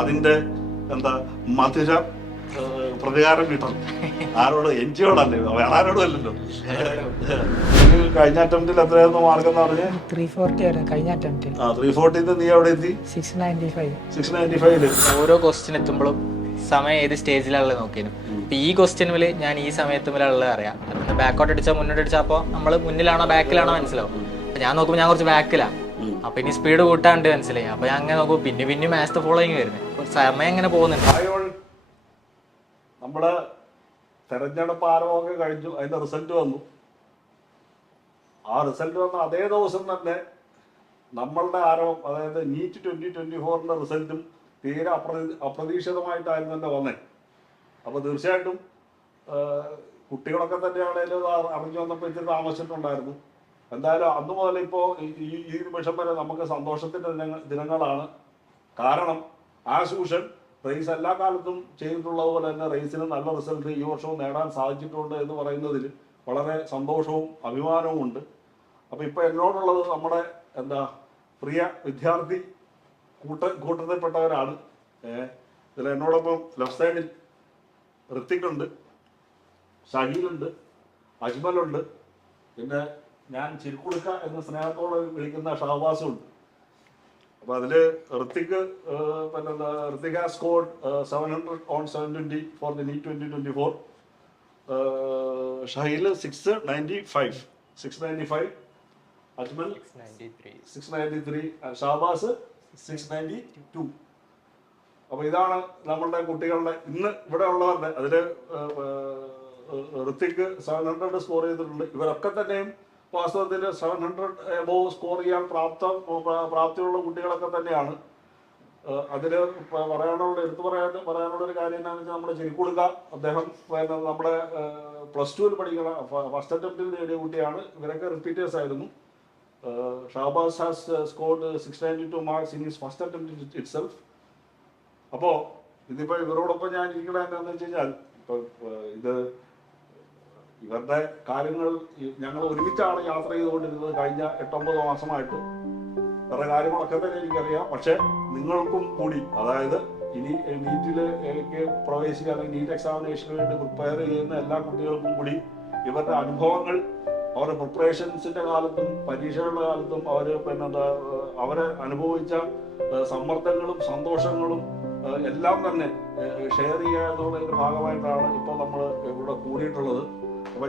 അതിന്റെ എന്താ മധുര പ്രതികാരം കിട്ടണം. ആരോട് എൻജിയോടല്ലേ, വേറെ ആരോടും അല്ലല്ലോ. കഴിഞ്ഞ അറ്റംപ്റ്റിൽ എത്രയായിരുന്നു മാർക്ക് എന്ന് പറഞ്ഞ്? 340 കഴിഞ്ഞ അറ്റംപ്റ്റിൽ. 340 നീ എവിടെ എത്തി? 695. ഓരോ ക്വസ്റ്റ്യൻ എത്തുമ്പോഴും സമയം ഏത് സ്റ്റേജിലാണുള്ളത് നോക്കിയിരുന്നു. ഇപ്പൊ ഈ ക്വസ്റ്റ്യനിൽ ഞാൻ ഈ സമയത്തുള്ളത് അറിയാം. ബാക്കോട്ട് അടിച്ചാൽ മുന്നോട്ട് അടിച്ചാൽ അപ്പോൾ നമ്മൾ മുന്നിലാണോ ബാക്കിലാണോ മനസ്സിലാവും. അപ്പൊ ഞാൻ നോക്കുമ്പോൾ ഞാൻ കുറച്ച് ബാക്കിലാണ്. അപ്പൊ ഇനി സ്പീഡ് കൂട്ടാണ്ട് മനസ്സിലായി. അപ്പൊ ഞാൻ അങ്ങനെ നോക്കും, പിന്നെ മാത്സ് ഫോളോയിങ് വരുന്നത് സമയം ഇങ്ങനെ പോകുന്നുണ്ട്. നമ്മുടെ തെരഞ്ഞെടുപ്പ് ആരവമൊക്കെ കഴിഞ്ഞു, അതിന്റെ റിസൾട്ട് വന്നു. ആ റിസൾട്ട് വന്ന അതേ ദിവസം തന്നെ നമ്മളുടെ ആരവം, അതായത് നീറ്റ് 2024 റിസൾട്ടും തീരെ അപ്രതീക്ഷിതമായിട്ടായിരുന്നു തന്നെ വന്നേ. അപ്പോൾ തീർച്ചയായിട്ടും കുട്ടികളൊക്കെ തന്നെയാണേലും അറിഞ്ഞു വന്നപ്പോൾ ഇത്തിരി താമസിച്ചിട്ടുണ്ടായിരുന്നു. എന്തായാലും അന്ന് മുതൽ ഇപ്പോൾ ഈ നിമിഷം വരെ നമുക്ക് സന്തോഷത്തിൻ്റെ ദിനങ്ങളാണ്. കാരണം ആസ് യൂഷ്വൽ റേസ് എല്ലാ കാലത്തും ചെയ്തിട്ടുള്ളത് പോലെ തന്നെ റേസിന് നല്ല റിസൾട്ട് ഈ വർഷവും നേടാൻ സാധിച്ചിട്ടുണ്ട് എന്ന് പറയുന്നതിൽ വളരെ സന്തോഷവും അഭിമാനവും ഉണ്ട്. അപ്പോൾ ഇപ്പോൾ എന്നോടുള്ളത് നമ്മുടെ പ്രിയ വിദ്യാർത്ഥി കൂട്ടത്തിൽപ്പെട്ടവരാണ്. ഇതിൽ എന്നോടൊപ്പം ലെഫ്റ്റ് സൈഡിൽ ഋത്തിക്കുണ്ട്, ഷഹീലുണ്ട്, അജ്മലുണ്ട്, പിന്നെ ഞാൻ ചിരിക്കുടുക്ക എന്ന് സ്നേഹത്തോടെ വിളിക്കുന്ന ഷഹബാസും ഉണ്ട്. അപ്പോൾ അതിൽ Hrithik Hrithik has scored 700 on 720 for the NEET 2024. Shaheel 695, Ajmal 693, Shahbaz 692. അപ്പോൾ ഇതാണ് നമ്മളുടെ കുട്ടികളുടെ ഇന്ന് ഇവിടെ ഉള്ളവരുടെ. അതിൽ ഋത്തിക് 700 സ്കോർ ചെയ്തിട്ടുണ്ട്. ഇവരൊക്കെ തന്നെയും വാസ്തവത്തിൽ 700 എബോവ് സ്കോർ ചെയ്യാൻ പ്രാപ്തിയുള്ള കുട്ടികളൊക്കെ തന്നെയാണ്. അതിൽ എടുത്തു പറയാനുള്ള ഒരു കാര്യം എന്താണെന്ന് വെച്ചാൽ നമ്മുടെ ചിരിക്കുടുക്ക, അദ്ദേഹം നമ്മുടെ +2 പഠിക്കുന്ന ഫസ്റ്റ് അറ്റംപ്റ്റിൽ നേടിയ കുട്ടിയാണ്. ഇവരൊക്കെ റിപ്പീറ്റേഴ്സ് ആയിരുന്നു. Shahbaz has scored 692 marks in his first attempt itself. അപ്പോൾ ഇതിപ്പോൾ ഇവരോടൊപ്പം ഞാൻ ഇരിക്കണത് എന്താണെന്ന് വെച്ച് കഴിഞ്ഞാൽ, ഇപ്പോൾ ഇത് ഇവരുടെ കാര്യങ്ങൾ ഞങ്ങൾ ഒരുമിച്ചാണ് യാത്ര ചെയ്തുകൊണ്ടിരുന്നത് കഴിഞ്ഞ 8-9 മാസമായിട്ട്. വേറെ കാര്യങ്ങളൊക്കെ തന്നെ എനിക്കറിയാം. പക്ഷെ നിങ്ങൾക്കും കൂടി, അതായത് ഇനി നീറ്റിലേക്ക് പ്രവേശിക്കുക അല്ലെങ്കിൽ നീറ്റ് എക്സാമിനേഷന് വേണ്ടി പ്രിപ്പയർ ചെയ്യുന്ന എല്ലാ കുട്ടികൾക്കും കൂടി ഇവരുടെ അനുഭവങ്ങൾ, അവരുടെ പ്രിപ്പറേഷൻസിന്റെ കാലത്തും പരീക്ഷകളുടെ കാലത്തും അവരെ അനുഭവിച്ച സമ്മർദ്ദങ്ങളും സന്തോഷങ്ങളും എല്ലാം തന്നെ ഷെയർ ചെയ്യുക എന്നുള്ളതിന്റെ ഭാഗമായിട്ടാണ് ഇപ്പോൾ നമ്മൾ ഇവിടെ കൂടിയിട്ടുള്ളത്. അപ്പൊ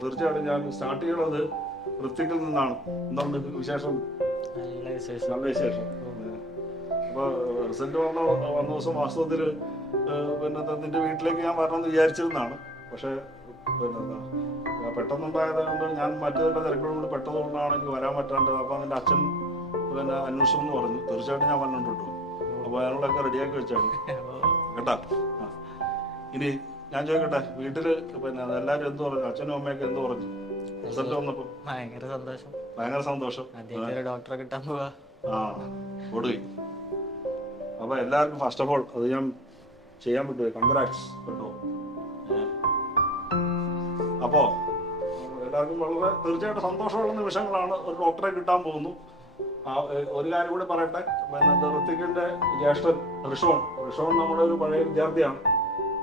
തീർച്ചയായിട്ടും ഞാൻ സ്റ്റാർട്ട് ചെയ്യുന്നത് ഋത്തിക്കിൽ നിന്നാണ്. എന്താണ് വിശേഷം? നല്ല വിശേഷം. അപ്പൊ റിസൾട്ട് വന്ന ദിവസം വാസ്തവത്തിൽ നിന്റെ വീട്ടിലേക്ക് ഞാൻ വരണമെന്ന് വിചാരിച്ചിരുന്നതാണ്. പക്ഷെ പെട്ടെന്നുണ്ടായത് കൊണ്ട് ഞാൻ മറ്റേതിന്റെ തിരക്കുകളും കൂടി പെട്ടതുകൊണ്ടാണ് എനിക്ക് വരാൻ പറ്റാണ്ട്. അപ്പൊ നിന്റെ അച്ഛൻ അന്വേഷണം എന്ന് പറഞ്ഞു. തീർച്ചയായിട്ടും ഞാൻ വന്നിട്ടുണ്ട്. അപ്പൊ അതിനോടൊക്കെ റെഡിയാക്കി വെച്ചാണ് കേട്ടാ. ഇനി ഞാൻ ചോദിക്കട്ടെ, വീട്ടില് എല്ലാരും എന്ത് പറഞ്ഞു? അച്ഛനും അമ്മയൊക്കെ എന്ത് പറഞ്ഞു റിസൾട്ട് വന്നപ്പോ? ഭയങ്കര സന്തോഷം. ഡോക്ടറെ കിട്ടാൻ പോവാ. കൊടുകി. അപ്പൊ എല്ലാവർക്കും ഫസ്റ്റ് ഓഫ് ഓൾ അത് ഞാൻ ചെയ്യാൻ പറ്റുമോ? കൺഗ്രാറ്റ്സ് കേട്ടോ. അപ്പോ എല്ലാവർക്കും വളരെ തീർച്ചയായിട്ടും സന്തോഷമുള്ള നിമിഷങ്ങളാണ്. ഒരു ഡോക്ടറെ കിട്ടാൻ പോകുന്നു. ഒരു കാര്യം കൂടി പറയട്ടെ, ഋത്തിക്കിന്റെ ജ്യേഷ്ഠൻ ഋഷോൺ നമ്മുടെ ഒരു പഴയ വിദ്യാർത്ഥിയാണ്.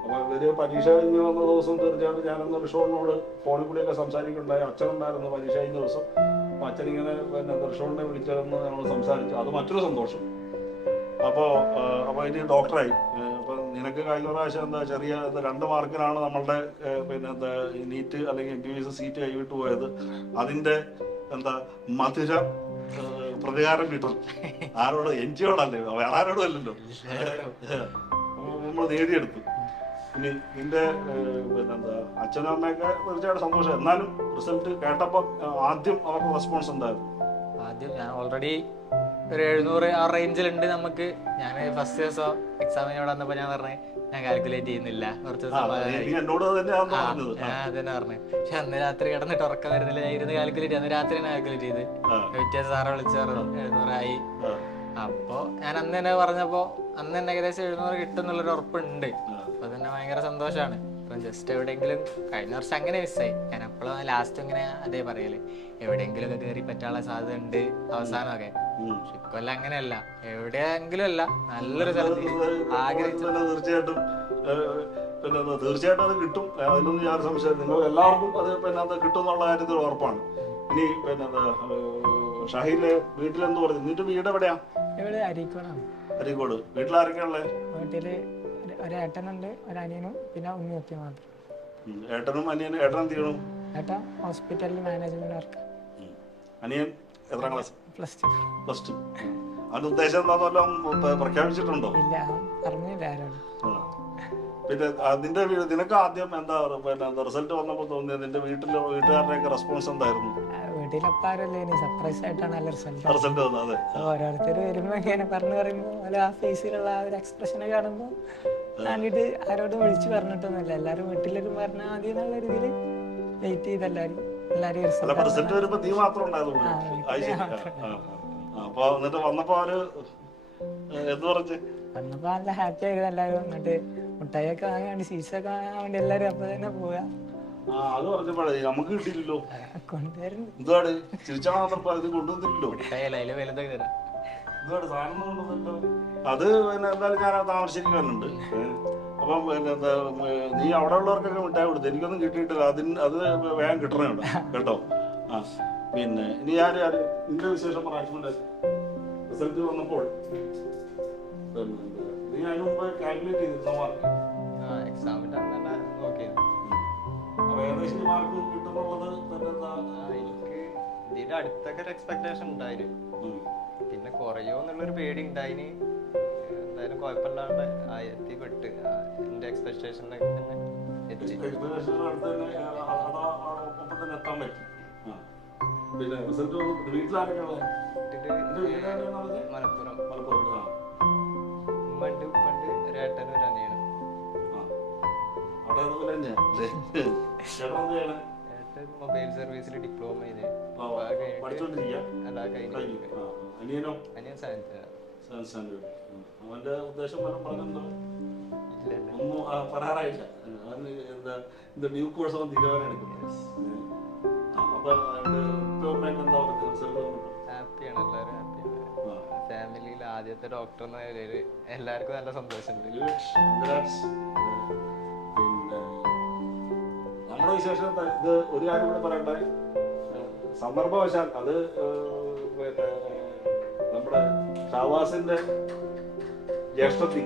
അപ്പൊ ഇവര് പരീക്ഷ കഴിഞ്ഞ് വന്ന ദിവസം തീർച്ചയായിട്ടും ഞാനന്ന് ഋഷോണിനോട് ഫോണിൽ കൂടിയൊക്കെ സംസാരിക്കുന്നുണ്ടായി. അച്ഛനുണ്ടായിരുന്നു പരീക്ഷ കഴിഞ്ഞ ദിവസം. അപ്പൊ അച്ഛൻ ഇങ്ങനെ ഋഷോണിനെ വിളിച്ചതെന്ന് ഞങ്ങൾ സംസാരിച്ചു. അത് മറ്റൊരു സന്തോഷം. അപ്പോ ഇനി ഡോക്ടറായി. അപ്പൊ നിനക്ക് കഴിഞ്ഞ പ്രാവശ്യം ചെറിയ 2 മാർക്കിനാണ് നമ്മളുടെ നീറ്റ് അല്ലെങ്കിൽ MBBS സീറ്റ് കൈവിട്ട് പോയത്. അതിന്റെ മധുര പ്രതികാരം കിട്ടണം. ആരോട്? എൻജിയോടല്ലേ, വേറെ ആരോടും അല്ലല്ലോ. നമ്മൾ നേടിയെടുത്തു. ഇനി നിന്റെ അച്ഛനും അമ്മയൊക്കെ തീർച്ചയായിട്ടും സന്തോഷം. എന്നാലും റിസൾട്ട് കേട്ടപ്പോ ആദ്യം അവർക്ക് റെസ്പോൺസ് ഉണ്ടായിരുന്നു? ആദ്യം ഞാൻ ഓൾറെഡി ഒരു 700 ആ റേഞ്ചിലുണ്ട് നമുക്ക്. ഞാൻ ഫസ്റ്റ് ദിവസം എക്സാമിനോട് വന്നപ്പോ ഞാൻ പറഞ്ഞേ ഞാൻ കാൽക്കുലേറ്റ് ചെയ്യുന്നില്ല, കുറച്ച് അതന്നെ പറഞ്ഞു. പക്ഷെ അന്ന് രാത്രി കിടന്നിട്ട് ഉറക്കം വരുന്നില്ല. ഞാൻ ഇരുന്ന് കാൽക്കുലേറ്റ് അന്ന് രാത്രി തന്നെ കാൽക്കുലേറ്റ് ചെയ്ത് വ്യത്യാസം സാറെ വിളിച്ചു 700 അപ്പൊ ഞാൻ അന്ന് തന്നെ പറഞ്ഞപ്പോ അന്ന് തന്നെ ഏകദേശം 700 കിട്ടുന്നുള്ളൊരു ഉറപ്പുണ്ട്. അപ്പൊ തന്നെ ഭയങ്കര സന്തോഷമാണ്. ജസ്റ്റ് എവിടെയെങ്കിലും കഴിഞ്ഞ വർഷം അങ്ങനെ മിസ്സായി. ഞാൻ അപ്പോഴും ലാസ്റ്റ് ഇങ്ങനെ അതേ പറയല്, എവിടെയെങ്കിലും ഒക്കെ കയറി പറ്റാനുള്ള സാധ്യത ഉണ്ട് അവസാനമൊക്കെ. പക്ഷെ ഇക്കൊല്ലം അങ്ങനെയല്ല, എവിടെയെങ്കിലും അല്ല, നല്ലൊരു സ്ഥലത്ത് ആഗ്രഹിച്ചു. തീർച്ചയായിട്ടും തീർച്ചയായിട്ടും അത് കിട്ടും, അതിലൊന്നും യാതൊരു സംശയം. നിങ്ങൾ എല്ലാവർക്കും അത് അത് കിട്ടും എന്നുള്ള കാര്യത്തിൽ ഉറപ്പാണ്. ഇനി ഷഹീല് വീട്ടിലെന്ത് പറഞ്ഞു? എന്നിട്ട് വീട് എവിടെയാ? ഇവിടെ അരീക്കോടാണ്. അരീക്കോട്. വീട്ടിലാരൊക്കെയുള്ളേ? വീട്ടില് ഒരേട്ടനുണ്ട്, ഒരനിയനും, പിന്നെ ഉമ്മ ഉപ്പ മാത്രം. ഏട്ടനും അനിയനും? ഏട്ടൻ എന്ത് ചെയ്യണം? ഏട്ടൻ ഹോസ്പിറ്റലിൽ മാനേജ്മെന്റ് വർക്ക്. അനിയൻ എത്രാം ക്ലാസ്? +2. +2. അവന്റെ ഉദ്ദേശം എന്താണെന്നല്ലോ പ്രഖ്യാപിച്ചിട്ടുണ്ടോ? ഇല്ല, പറഞ്ഞില്ല ആരോടും. പിന്നെ നിന്റെ നിനക്ക് ആദ്യം എന്താ റിസൾട്ട് വന്നപ്പോൾ തോന്നിയത്? നിന്റെ വീട്ടുകാരുടെയൊക്കെ റെസ്പോൺസ് എന്തായിരുന്നു? വീട്ടിലപ്പാരല്ലേ, സർപ്രൈസ് ആയിട്ടാണ് നല്ല റിസൾട്ട് വന്നത്. അതെ, ഓരോരുത്തർ വരുമ്പോ ഇങ്ങനെ പറയുമ്പോ അല്ല ആ ഫേസിലുള്ള ആ ഒരു എക്സ്പ്രഷനെ കാണുമ്പോ ഞാനിട്ട് ആരോടും വിളിച്ചു പറഞ്ഞിട്ടൊന്നുമില്ല. എല്ലാരും വീട്ടിലും പറഞ്ഞ ആദ്യം എന്നുള്ള രീതിയിൽ വെയിറ്റ് ചെയ്ത് എല്ലാരും റിസൾട്ട് വരുമ്പോ നീ മാത്രം ഉണ്ടായതുള്ളൂ. അപ്പൊ എന്നിട്ട് വന്നപ്പോ അവര് എന്ത് പറഞ്ഞു? വന്നപ്പോ നല്ല ഹാപ്പി ആയിരുന്നു എല്ലാരും. എന്നിട്ട് മുട്ടായിയൊക്കെ വാങ്ങാൻ വേണ്ടി, സ്വീറ്റ്സൊക്കെ വാങ്ങാൻ വേണ്ടി എല്ലാരും അപ്പൊ തന്നെ പോവാ. അത് പറഞ്ഞപ്പോഴേ നമുക്ക് കിട്ടിയില്ലല്ലോ. കൊണ്ടുവരുന്നു. എന്താണ് ചിരിച്ചാൽ മാത്രം അത് കൊണ്ടുവന്നില്ലല്ലോ. എന്താണ് സാധനം കൊണ്ടുവന്നല്ലോ. അത് എന്തായാലും ഞാൻ താമരശ്ശേരിക്കാരുണ്ട്. അപ്പം നീ അവിടെ ഉള്ളവർക്കൊക്കെ മിഠായി കൊടുത്തു, എനിക്കൊന്നും കിട്ടിയിട്ടില്ല. അത് വേഗം കിട്ടണുണ്ട് കേട്ടോ. ആ പിന്നെ ഇനി നിന്റെ വിശേഷം റിസൾട്ട് വന്നപ്പോൾ നീ അതിന് മുമ്പ് കാൽക്കുലേറ്റ് ചെയ്തിരുന്ന മാർക്ക്? എക്സാമിന്റെ അപ്പൊ ഏകദേശം മാർക്ക് കിട്ടുന്നുള്ളത് എനിക്ക് ഇതിന്റെ അടുത്തൊക്കെ ഒരു എക്സ്പെക്ടേഷൻ ഉണ്ടായിരുന്നു. പിന്നെ കുറയോ എന്നുള്ളൊരു പേടി ഉണ്ടായിന്. എന്തായാലും കുഴപ്പമില്ലാണ്ട് എത്തിപ്പെട്ട് എന്റെ എക്സ്പെക്ടേഷനിലൊക്കെ തന്നെ എത്തി. പിന്നെ റിസൾട്ട് വീട്ടിലാരൊക്കെ മലപ്പുറം. ഉമ്മണ്ട്, ഉപ്പണ്ട്, ഒരേട്ടനും ഒരനിയനും. ഏട്ടൻ മൊബൈൽ സർവീസിൽ ഡിപ്ലോമ ചെയ്ത് അനിയൻ സയൻസ്. അവന്റെ ഉദ്ദേശം പറഞ്ഞോ? ഇല്ല, ഒന്നും പറയാറായില്ല. ന്യൂ കോഴ്സ് അവൻ തീരുമാനം എടുക്കുന്നത്. അപ്പൊ ഹാപ്പിയാണ്, എല്ലാവരും ഹാപ്പിയാണ്. ഫാമിലിയിൽ ആദ്യത്തെ ഡോക്ടർ എന്ന നിലയിൽ എല്ലാവർക്കും നല്ല സന്തോഷമുണ്ട്. പിന്നെ നമ്മുടെ വിശേഷം ഇത് ഒരു കാര്യം കൂടെ പറയട്ടെ. സന്ദർഭവശാൽ അത് പിന്നെ നമ്മുടെ ഷാവാസിന്റെ ജ്യേഷ്ഠത്തി,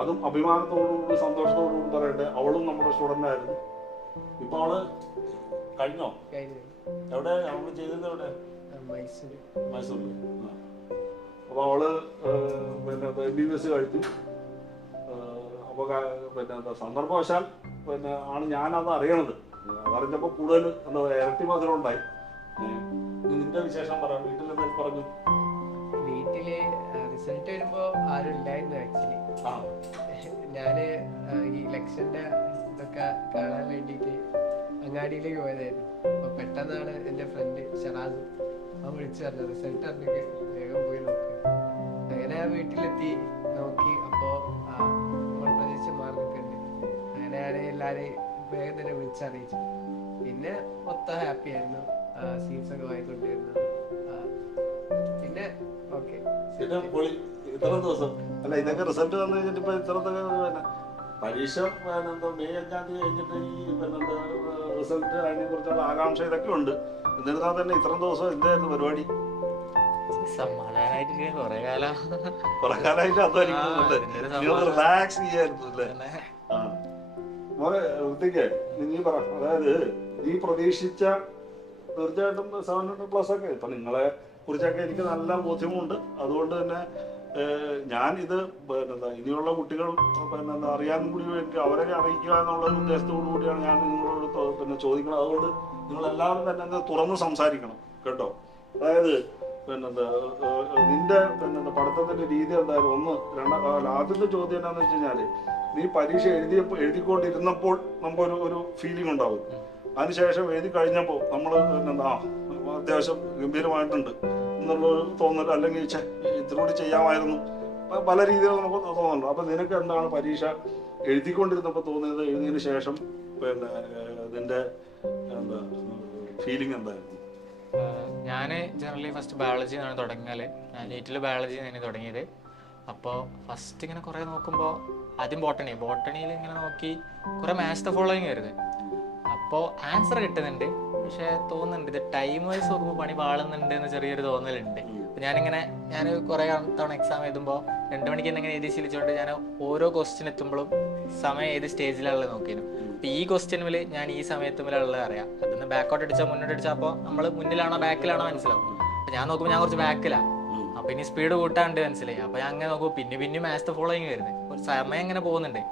അതും അഭിമാനത്തോടുകൂടി സന്തോഷത്തോടുകൂടി പറയട്ടെ, അവളും നമ്മുടെ സ്റ്റുഡന്റ് ആയിരുന്നു. ഇപ്പൊ അവള് കഴിഞ്ഞോ? എവിടെ അവള് ചെയ്തത്? എവിടെ? മൈസൂരിൽ. അപ്പൊ അവള് പിന്നെ MBBS കഴിഞ്ഞു. അപ്പൊ പിന്നെ സന്ദർഭവശാൽ പിന്നെ ആണ് ഞാനത് അറിയണത്. അതറിഞ്ഞപ്പോ കൂടുതൽ എന്താ പറയുക ഇരട്ടി മധുരം ഉണ്ടായി. നിന്റെ വിശേഷം പറയാം. വീട്ടിൽ എന്തെങ്കിലും പറഞ്ഞു? വീട്ടില് റിസൾട്ട് വരുമ്പോ ആരും ഇല്ലായിരുന്നു. ആക്ച്വലി ഞാന് ഈ ഇലക്ഷന്റെ ഇതൊക്കെ കാണാൻ വേണ്ടിയിട്ട് അങ്ങാടിയിലേക്ക് പോയതായിരുന്നു. അപ്പൊ പെട്ടെന്നാണ് എന്റെ ഫ്രണ്ട് ഷറാസ് അവൻ വിളിച്ചു പറഞ്ഞത് റിസൾട്ട് അറിഞ്ഞൊക്കെ വേഗം പോയി നോക്കി. അങ്ങനെ ആ വീട്ടിലെത്തി നോക്കി. അപ്പോ നമ്മൾ പ്രതീക്ഷിച്ച മാർക്കൊക്കെ ഉണ്ട്. അങ്ങനെയാണ് എല്ലാരെയും വേഗം തന്നെ വിളിച്ചറിയിച്ചു. പിന്നെ മൊത്തം ഹാപ്പി ആയിരുന്നു. സീറ്റ്സ് ഒക്കെ വാങ്ങിക്കൊണ്ടിരുന്നു. പിന്നെ ഓക്കെ ഇത്ര ദിവസം അല്ല ഇതൊക്കെ റിസൾട്ട് വന്നു കഴിഞ്ഞിട്ട് ഇപ്പൊ ഇത്രത്തൊക്കെ പിന്നെ പരീക്ഷ എന്താ May 5 കഴിഞ്ഞിട്ട് ഈ പിന്നെ റിസൾട്ട് അതിനെ കുറിച്ചുള്ള ആകാംക്ഷ ഇതൊക്കെ ഉണ്ട്. എന്നിരുന്നാൽ തന്നെ ഇത്രയും ദിവസം എന്തായിരുന്നു പരിപാടി? സമാധാനായിട്ട് കുറെ കാലമായിട്ട് അതായിരിക്കും റിലാക്സ് ചെയ്യായിരുന്നു അല്ലേ? ആ മോനെ ഋത്തിക്ക് നീ പറ. അതായത് നീ പ്രതീക്ഷിച്ച തീർച്ചയായിട്ടും 700+ ഒക്കെ ഇപ്പൊ നിങ്ങളെ കുറിച്ചൊക്കെ എനിക്ക് നല്ല ബോധ്യമുണ്ട്. അതുകൊണ്ട് തന്നെ ഞാൻ ഇത് പിന്നെ ഇനിയുള്ള കുട്ടികൾ പിന്നെ അറിയാനും കൂടി വേണ്ടി അവരെ അറിയിക്കുക എന്നുള്ള ഉദ്ദേശത്തോടു കൂടിയാണ് ഞാൻ നിങ്ങളോട് പിന്നെ ചോദിക്കുന്നത്. അതുകൊണ്ട് നിങ്ങളെല്ലാവരും തന്നെ തുറന്ന് സംസാരിക്കണം കേട്ടോ. അതായത് പിന്നെന്താ നിന്റെ പിന്നെ പഠിത്തത്തിന്റെ രീതി എന്തായാലും ആദ്യത്തെ ചോദ്യം എന്താണെന്ന് വെച്ച് കഴിഞ്ഞാല് നീ പരീക്ഷ എഴുതിക്കൊണ്ടിരുന്നപ്പോൾ നമുക്കൊരു ഫീലിംഗ് ഉണ്ടാവും. അതിനുശേഷം എഴുതി കഴിഞ്ഞപ്പോൾ നമ്മൾ പിന്നെന്താ അത്യാവശ്യം ഗംഭീരമായിട്ടുണ്ട് എന്നുള്ളൊരു തോന്നൽ, അല്ലെങ്കിൽ ഇതിലൂടെ ചെയ്യാമായിരുന്നു, പല രീതിയിൽ നമുക്ക് തോന്നുന്നുണ്ട്. അപ്പൊ നിനക്ക് എന്താണ് പരീക്ഷ എഴുതിക്കൊണ്ടിരുന്നപ്പോൾ തോന്നിയത്? എഴുതിയതിനു ശേഷം പിന്നെ നിന്റെ എന്താ ഫീലിംഗ് എന്തായിരുന്നു? ഞാൻ ജനറലി ഫസ്റ്റ് ബയോളജി എന്നാണ് തുടങ്ങിയാൽ, ഞാൻ നീറ്റിൽ ബയോളജി ആണ് തുടങ്ങിയത്. അപ്പോൾ ഫസ്റ്റ് ഇങ്ങനെ കുറേ നോക്കുമ്പോൾ ആദ്യം ബോട്ടണിയിൽ ഇങ്ങനെ നോക്കി കുറേ മാത്സ് ദ ഫോളോയിങ് വരുന്നത്. അപ്പോൾ ആൻസർ കിട്ടുന്നുണ്ട്, പക്ഷേ തോന്നുന്നുണ്ട് ഇത് ടൈം വൈസ് നോക്കുമ്പോൾ പണി പാളുന്നുണ്ട് എന്ന് ചെറിയൊരു തോന്നലുണ്ട്. അപ്പോൾ ഞാൻ കുറേ തവണ എക്സാം എഴുതുമ്പോൾ 2 മണിക്ക് തന്നെ ഇങ്ങനെ എഴുതി ശീലിച്ചുകൊണ്ട് ഞാൻ ഓരോ ക്വസ്റ്റ്യൻ എത്തുമ്പോഴും സമയം ഏത് സ്റ്റേജിലാണുള്ളത് നോക്കിയിരുന്നു. അപ്പോൾ ഈ ക്വസ്റ്റ്യനിൽ ഞാൻ ഈ സമയത്തുള്ളത് അറിയാം. അതിന്ന് ബാക്കോട്ട് അടിച്ചാൽ മുന്നോട്ട് അടിച്ചാൽ അപ്പോൾ നമ്മൾ മുന്നിലാണോ ബാക്കിലാണോ മനസ്സിലാവും. അപ്പോൾ ഞാൻ നോക്കുമ്പോൾ ഞാൻ കുറച്ച് ബാക്കിലാണ്, അപ്പോൾ ഇനി സ്പീഡ് കൂട്ടാണ്ട് മനസ്സിലായി. അപ്പോൾ ഞാൻ അങ്ങനെ നോക്കുമ്പോൾ പിന്നെ മാത്സ് ഫോളോയിങ് വരുന്നത്, ഒരു സമയം ഇങ്ങനെ പോകുന്നുണ്ട്.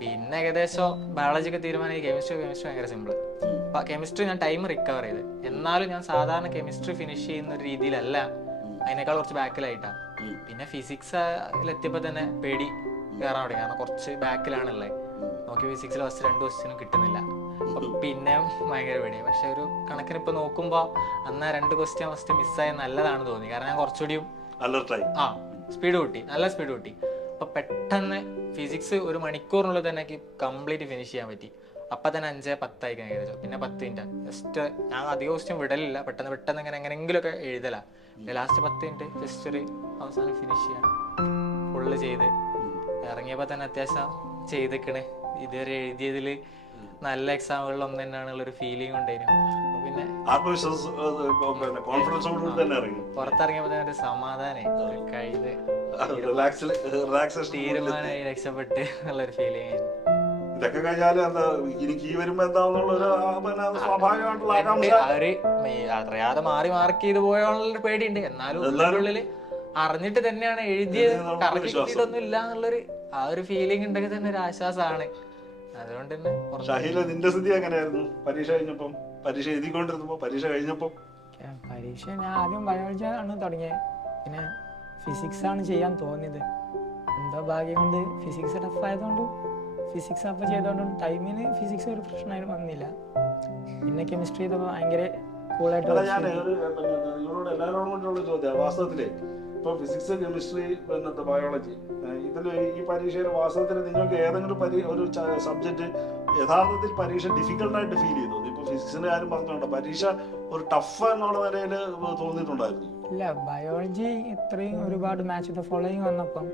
പിന്നെ ഏകദേശം ബയോളജി ഒക്കെ തീരുമാനിക്കും. കെമിസ്ട്രി ഭയങ്കര സിമ്പിൾ. അപ്പോൾ കെമിസ്ട്രി ഞാൻ ടൈം റിക്കവർ ചെയ്ത്, എന്നാലും ഞാൻ സാധാരണ കെമിസ്ട്രി ഫിനിഷ് ചെയ്യുന്ന ഒരു രീതിയിലല്ല, അതിനേക്കാൾ കുറച്ച് ബാക്കിലായിട്ടാണ്. പിന്നെ ഫിസിക്സിലെത്തിയപ്പോൾ തന്നെ പേടി കയറാൻ തുടങ്ങി, കാരണം കുറച്ച് ബാക്കിലാണല്ലേ. നോക്കി ഫിസിക്സിൽ ഫസ്റ്റ് 2 ക്വസ്റ്റ്യനും കിട്ടുന്നില്ല, അപ്പം പിന്നെ ഭയങ്കര പേടിയാണ്. പക്ഷെ ഒരു കണക്കിന് ഇപ്പൊ നോക്കുമ്പോൾ അന്ന് 2 ക്വസ്റ്റ്യൻ ഫസ്റ്റ് മിസ്സായ നല്ലതാണ് തോന്നി, കാരണം ഞാൻ കുറച്ചുകൂടിയും സ്പീഡ് കൂട്ടി, നല്ല സ്പീഡ് കൂട്ടി. അപ്പൊ പെട്ടെന്ന് ഫിസിക്സ് 1 മണിക്കൂറിനുള്ളിൽ തന്നെ എനിക്ക് കംപ്ലീറ്റ് ഫിനിഷ് ചെയ്യാൻ പറ്റി. അപ്പം തന്നെ 5-10 ആയിക്കാൻ ഏകദേശം. പിന്നെ 10 മിനിറ്റ് ജസ്റ്റ് ഞാൻ അധികം ക്വസ്റ്റ്യൻ വിടലില്ല, പെട്ടെന്ന് ഇങ്ങനെ എങ്ങനെയെങ്കിലുമൊക്കെ എഴുതല. ലാസ്റ്റ് 10 മിനിറ്റ് ജസ്റ്റ് ഒരു അവസാനം ഫിനിഷ് ചെയ്യാൻ ഫുള്ള് ചെയ്ത് ഇറങ്ങിയപ്പോൾ തന്നെ അത്യാവശ്യം ചെയ്തേക്കണേ. ഇതുവരെ എഴുതിയതിൽ നല്ല എക്സാമുകളിൽ ഒന്ന് തന്നെയാണുള്ളൊരു ഫീലിംഗ് ഉണ്ടായിരുന്നു. പിന്നെ പുറത്തിറങ്ങിയപ്പോ തന്നെ ഒരു സമാധാനം കഴിഞ്ഞ് തീരുമാനമായി രക്ഷപ്പെട്ട് എന്നുള്ളൊരു ഫീലിംഗ് ആയിരുന്നു. ഇതൊക്കെ കഴിഞ്ഞാല് എന്താ എനിക്ക് ഈ വരുമ്പോ എന്താന്നുള്ളൊരു സ്വാഭാവികമായിട്ടുള്ള ആകാംക്ഷ അറിയാതെ മാർക്ക് ചെയ്ത് പോയാലുള്ളൊരു പേടിയുണ്ട്. എന്നാലും ഉള്ളില് അറിഞ്ഞിട്ട് തന്നെയാണ് എഴുതിയത്, കറക്റ്റ് കിട്ടിയിട്ടൊന്നും ഇല്ല എന്നുള്ളൊരു ആ ഒരു ഫീലിംഗ് ഉണ്ടെങ്കിൽ തന്നെ ഒരു ആശ്വാസമാണ്. അതുകൊണ്ട് തന്നെ ഷാഹില, നിന്റെ സ്ഥിതി എങ്ങനെയായിരുന്നു പരീക്ഷ കഴിഞ്ഞപ്പം? പരീക്ഷ എഴുതിക്കൊണ്ടിരുന്നപ്പോ, പരീക്ഷ കഴിഞ്ഞപ്പോ? പരീക്ഷ ഞാൻ ആദ്യം ബയോളജി ആണ് തുടങ്ങിയത്, പിന്നെ ഫിസിക്സ് ആണ് ചെയ്യാൻ തോന്നിയത്. എന്തോ ഭാഗ്യം കൊണ്ട് ഫിസിക്സ് ടഫ് ആയതുകൊണ്ട് ഫിസിക്സ് അപ്പം ചെയ്തോണ്ടും ടൈമിന് ഫിസിക്സ് ഒരു പ്രശ്നമായിട്ട് വന്നില്ല. പിന്നെ കെമിസ്ട്രി ചെയ്തപ്പോൾ ഭയങ്കര കൂളായിട്ട്. ഞാൻ നിങ്ങളോട് എല്ലാവരോടും കൊണ്ടുള്ള ചോദ്യം, വാസ്തവത്തില് ഇപ്പൊ ഫിസിക്സ്, കെമിസ്ട്രി, പിന്നെ ബയോളജി, ഇതില് ഈ പരീക്ഷയിൽ വാസ്തവത്തിൽ നിങ്ങൾക്ക് ഏതെങ്കിലും ഒരു സബ്ജക്ട് യഥാർത്ഥത്തിൽ പരീക്ഷ ഡിഫിക്കൽട്ടായിട്ട് ഫീൽ ചെയ്തു? ഇപ്പൊ ഫിസിക്സിന്റെ കാര്യം പറഞ്ഞോണ്ടോ, പരീക്ഷ ഒരു ടഫ് എന്നുള്ള നിലയിൽ തോന്നിയിട്ടുണ്ടായിരുന്നു? ഇല്ല, ബയോളജി ഇത്രയും ഒരുപാട് മാച്ച് ദ ഫോളോയിങ് വന്നപ്പം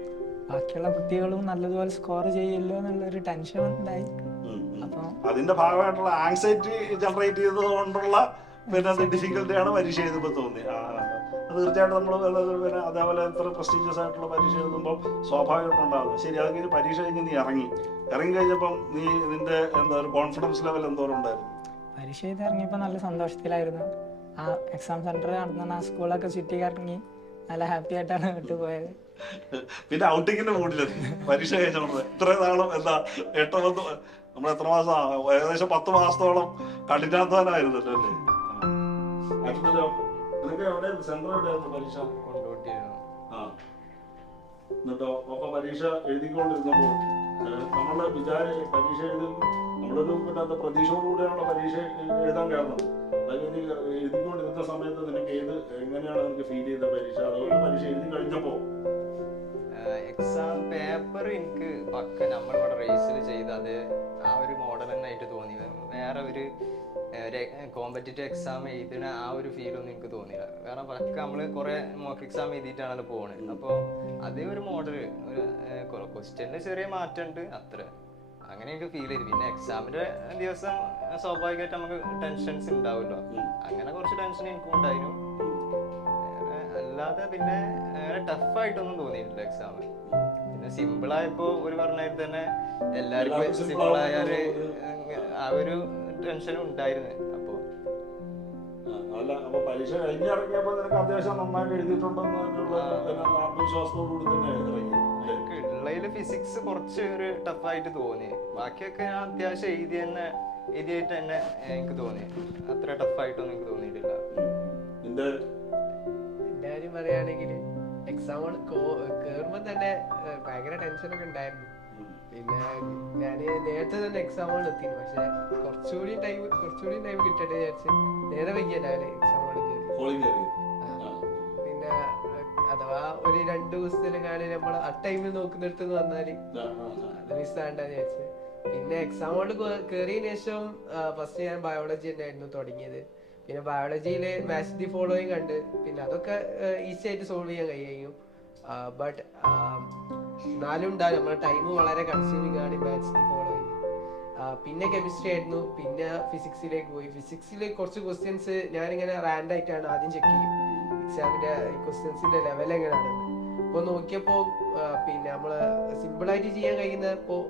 ബാക്കിയുള്ള കുട്ടികളും നല്ലതുപോലെ സ്കോർ ചെയ്യല്ലോ എന്നുള്ളൊരു ടെൻഷൻ ഉണ്ടായി. അപ്പൊ അതിന്റെ ഭാഗമായിട്ടുള്ള ആങ്സൈറ്റി ജനറേറ്റ് ചെയ്തത് കൊണ്ടുള്ള പിന്നെ ഡിഫിക്കൽട്ടിയാണ് പരീക്ഷ എഴുതുമ്പോൾ തോന്നി. തീർച്ചയായിട്ടും നമ്മൾ പിന്നെ അതേപോലെ ഇത്ര പ്രസ്റ്റീജിയസ് ആയിട്ടുള്ള പരീക്ഷ എഴുതുമ്പോൾ സ്വാഭാവികമായിട്ടും ഉണ്ടാകുന്നത്. ശരി, അത് കഴിഞ്ഞ് പരീക്ഷ കഴിഞ്ഞ് നീ ഇറങ്ങി കഴിഞ്ഞപ്പോൾ നിന്റെ എന്താ ഒരു കോൺഫിഡൻസ് ലെവൽ എന്തോരം ഉണ്ടായിരുന്നു? പരീക്ഷ എഴുതി ഇറങ്ങിയപ്പോൾ നല്ല സന്തോഷത്തിലായിരുന്നു. ആ എക്സാം സെന്റർ നടന്ന ആ സ്കൂളൊക്കെ ചുറ്റി കറങ്ങി നല്ല ഹാപ്പി ആയിട്ടാണ് വിട്ടുപോയത്. പിന്നെ ഔട്ടിങ്ങിന്റെ മൂഡിലെത്തി പരീക്ഷ കഴിഞ്ഞോണ്ട്. ഇത്ര നാളും എന്താ 8-9 നമ്മൾ എത്ര മാസം, ഏകദേശം 10 മാസത്തോളം കഠിനാധ്വാനമായിരുന്നല്ലോ അല്ലേ? നിനക്ക് എവിടെയായിരുന്നു സെന്റർ? എവിടെയായിരുന്നു പരീക്ഷ? എന്നിട്ടോ അപ്പൊ പരീക്ഷ എഴുതിക്കൊണ്ടിരുന്നപ്പോൾ നമ്മള് പരീക്ഷ എഴുതി നമ്മളൊരു പിന്നെ പ്രതീക്ഷയോടുകൂടിയാണല്ലോ പരീക്ഷ എഴുതാൻ കാരണം. അത് എഴുതിക്കൊണ്ടിരുന്ന സമയത്ത് നിനക്ക് എങ്ങനെയാണ് നിനക്ക് ഫീൽ ചെയ്ത പരീക്ഷ? അതുപോലെ പരീക്ഷ എഴുതി കഴിഞ്ഞപ്പോ എക്സാം പേപ്പർ എനിക്ക് പക്ക നമ്മളിവിടെ റേസിൽ ചെയ്ത് അത് ആ ഒരു മോഡൽ തന്നെ ആയിട്ട് തോന്നി. വേറെ ഒരു കോമ്പറ്റേറ്റീവ് എക്സാം എഴുതുന്ന ആ ഒരു ഫീലൊന്നും എനിക്ക് തോന്നിയില്ല. കാരണം പക്ക നമ്മൾ കുറെ മോക്ക് എക്സാം എഴുതിയിട്ടാണല്ലോ പോകുന്നത്. അപ്പോൾ അതേ ഒരു മോഡൽ, ഒരു ക്വസ്റ്റ്യനിൽ ചെറിയ മാറ്റമുണ്ട്, അത്ര അങ്ങനെ എനിക്ക് ഫീൽ ചെയ്തു. പിന്നെ എക്സാമിന്റെ ദിവസം സ്വാഭാവികമായിട്ട് നമുക്ക് ടെൻഷൻസ് ഉണ്ടാവുമല്ലോ, അങ്ങനെ കുറച്ച് ടെൻഷൻ എനിക്കും ഉണ്ടായിരുന്നു. അല്ലാതെ പിന്നെ അങ്ങനെ ടഫായിട്ടൊന്നും തോന്നിയിട്ടില്ല എക്സാം. പിന്നെ സിമ്പിൾ ആയപ്പോ ഒരു പറഞ്ഞാൽ തന്നെ എല്ലാവർക്കും സിമ്പിൾ ആയാല് ആ ഒരു ടെൻഷനും ഉണ്ടായിരുന്നു. അപ്പൊ പരീക്ഷ കഴിഞ്ഞിറങ്ങിയപ്പോ നിനക്ക് അത്യാവശ്യം നന്നായിട്ട് എഴുതിയിട്ടുണ്ടെന്ന് ആത്മവിശ്വാസത്തോടുകൂടി തന്നെ ഇറങ്ങി. ഉള്ളതില് ഫിസിക്സ് കുറച്ച് ഒരു ടഫായിട്ട് തോന്നി. ബാക്കിയൊക്കെ ഞാൻ അത്യാവശ്യം എഴുതിയായിട്ട് തന്നെ എനിക്ക് തോന്നി. അത്ര ടഫായിട്ടൊന്നും എനിക്ക് തോന്നിയിട്ടില്ല. എന്റെ കാര്യം പറയുകയാണെങ്കിൽ എക്സാം കേറുമ്പോ തന്നെ ഭയങ്കര ടെൻഷനൊക്കെ ഉണ്ടായിരുന്നു. പിന്നെ ഞാൻ നേരത്തെ തന്നെ എക്സാമുകൾ എത്തി, പക്ഷെ കുറച്ചുകൂടി ടൈം കിട്ടട്ടെ വിചാരിച്ച് നേരെ വൈകിയല്ലേ എക്സാമുകൾ കയറി. പിന്നെ അഥവാ ഒരു 2 ദിവസത്തിലെങ്ങാനും നമ്മൾ ആ ടൈമിൽ നോക്കുന്നിടത്ത് വന്നാല് അത് മിസ്സാണ്ടെന്ന് വിചാരിച്ച് പിന്നെ എക്സാമുകൾ കയറിയതിനു ശേഷം ഫസ്റ്റ് ഞാൻ ബയോളജി തന്നെയായിരുന്നു തുടങ്ങിയത്. പിന്നെ ബയോളജിയില് മാച്ച് ദി ഫോളോയിങ് ഉണ്ട്, പിന്നെ അതൊക്കെ ഈസി ആയിട്ട് സോൾവ് ചെയ്യാൻ കഴിയും. ബട്ട് എന്നാലും ഉണ്ടാവും നമ്മുടെ ടൈം വളരെ കൺസ്യൂമിങ് ആണ് മാച്ച് ദി ഫോളോയിങ്. പിന്നെ കെമിസ്ട്രി ആയിരുന്നു, പിന്നെ ഫിസിക്സിലേക്ക് പോയി. ഫിസിക്സിൽ കുറച്ച് ക്വസ്റ്റ്യൻസ് ഞാനിങ്ങനെ റാൻഡ് ആയിട്ടാണ് ആദ്യം ചെക്ക് ചെയ്യും എക്സാമിന്റെ ക്വസ്റ്റ്യൻസിന്റെ ലെവൽ എങ്ങനെയാണെന്ന്. ഇപ്പോൾ നോക്കിയപ്പോൾ പിന്നെ നമ്മള് സിമ്പിൾ ആയിട്ട് ചെയ്യാൻ കഴിയുന്ന ഇപ്പോൾ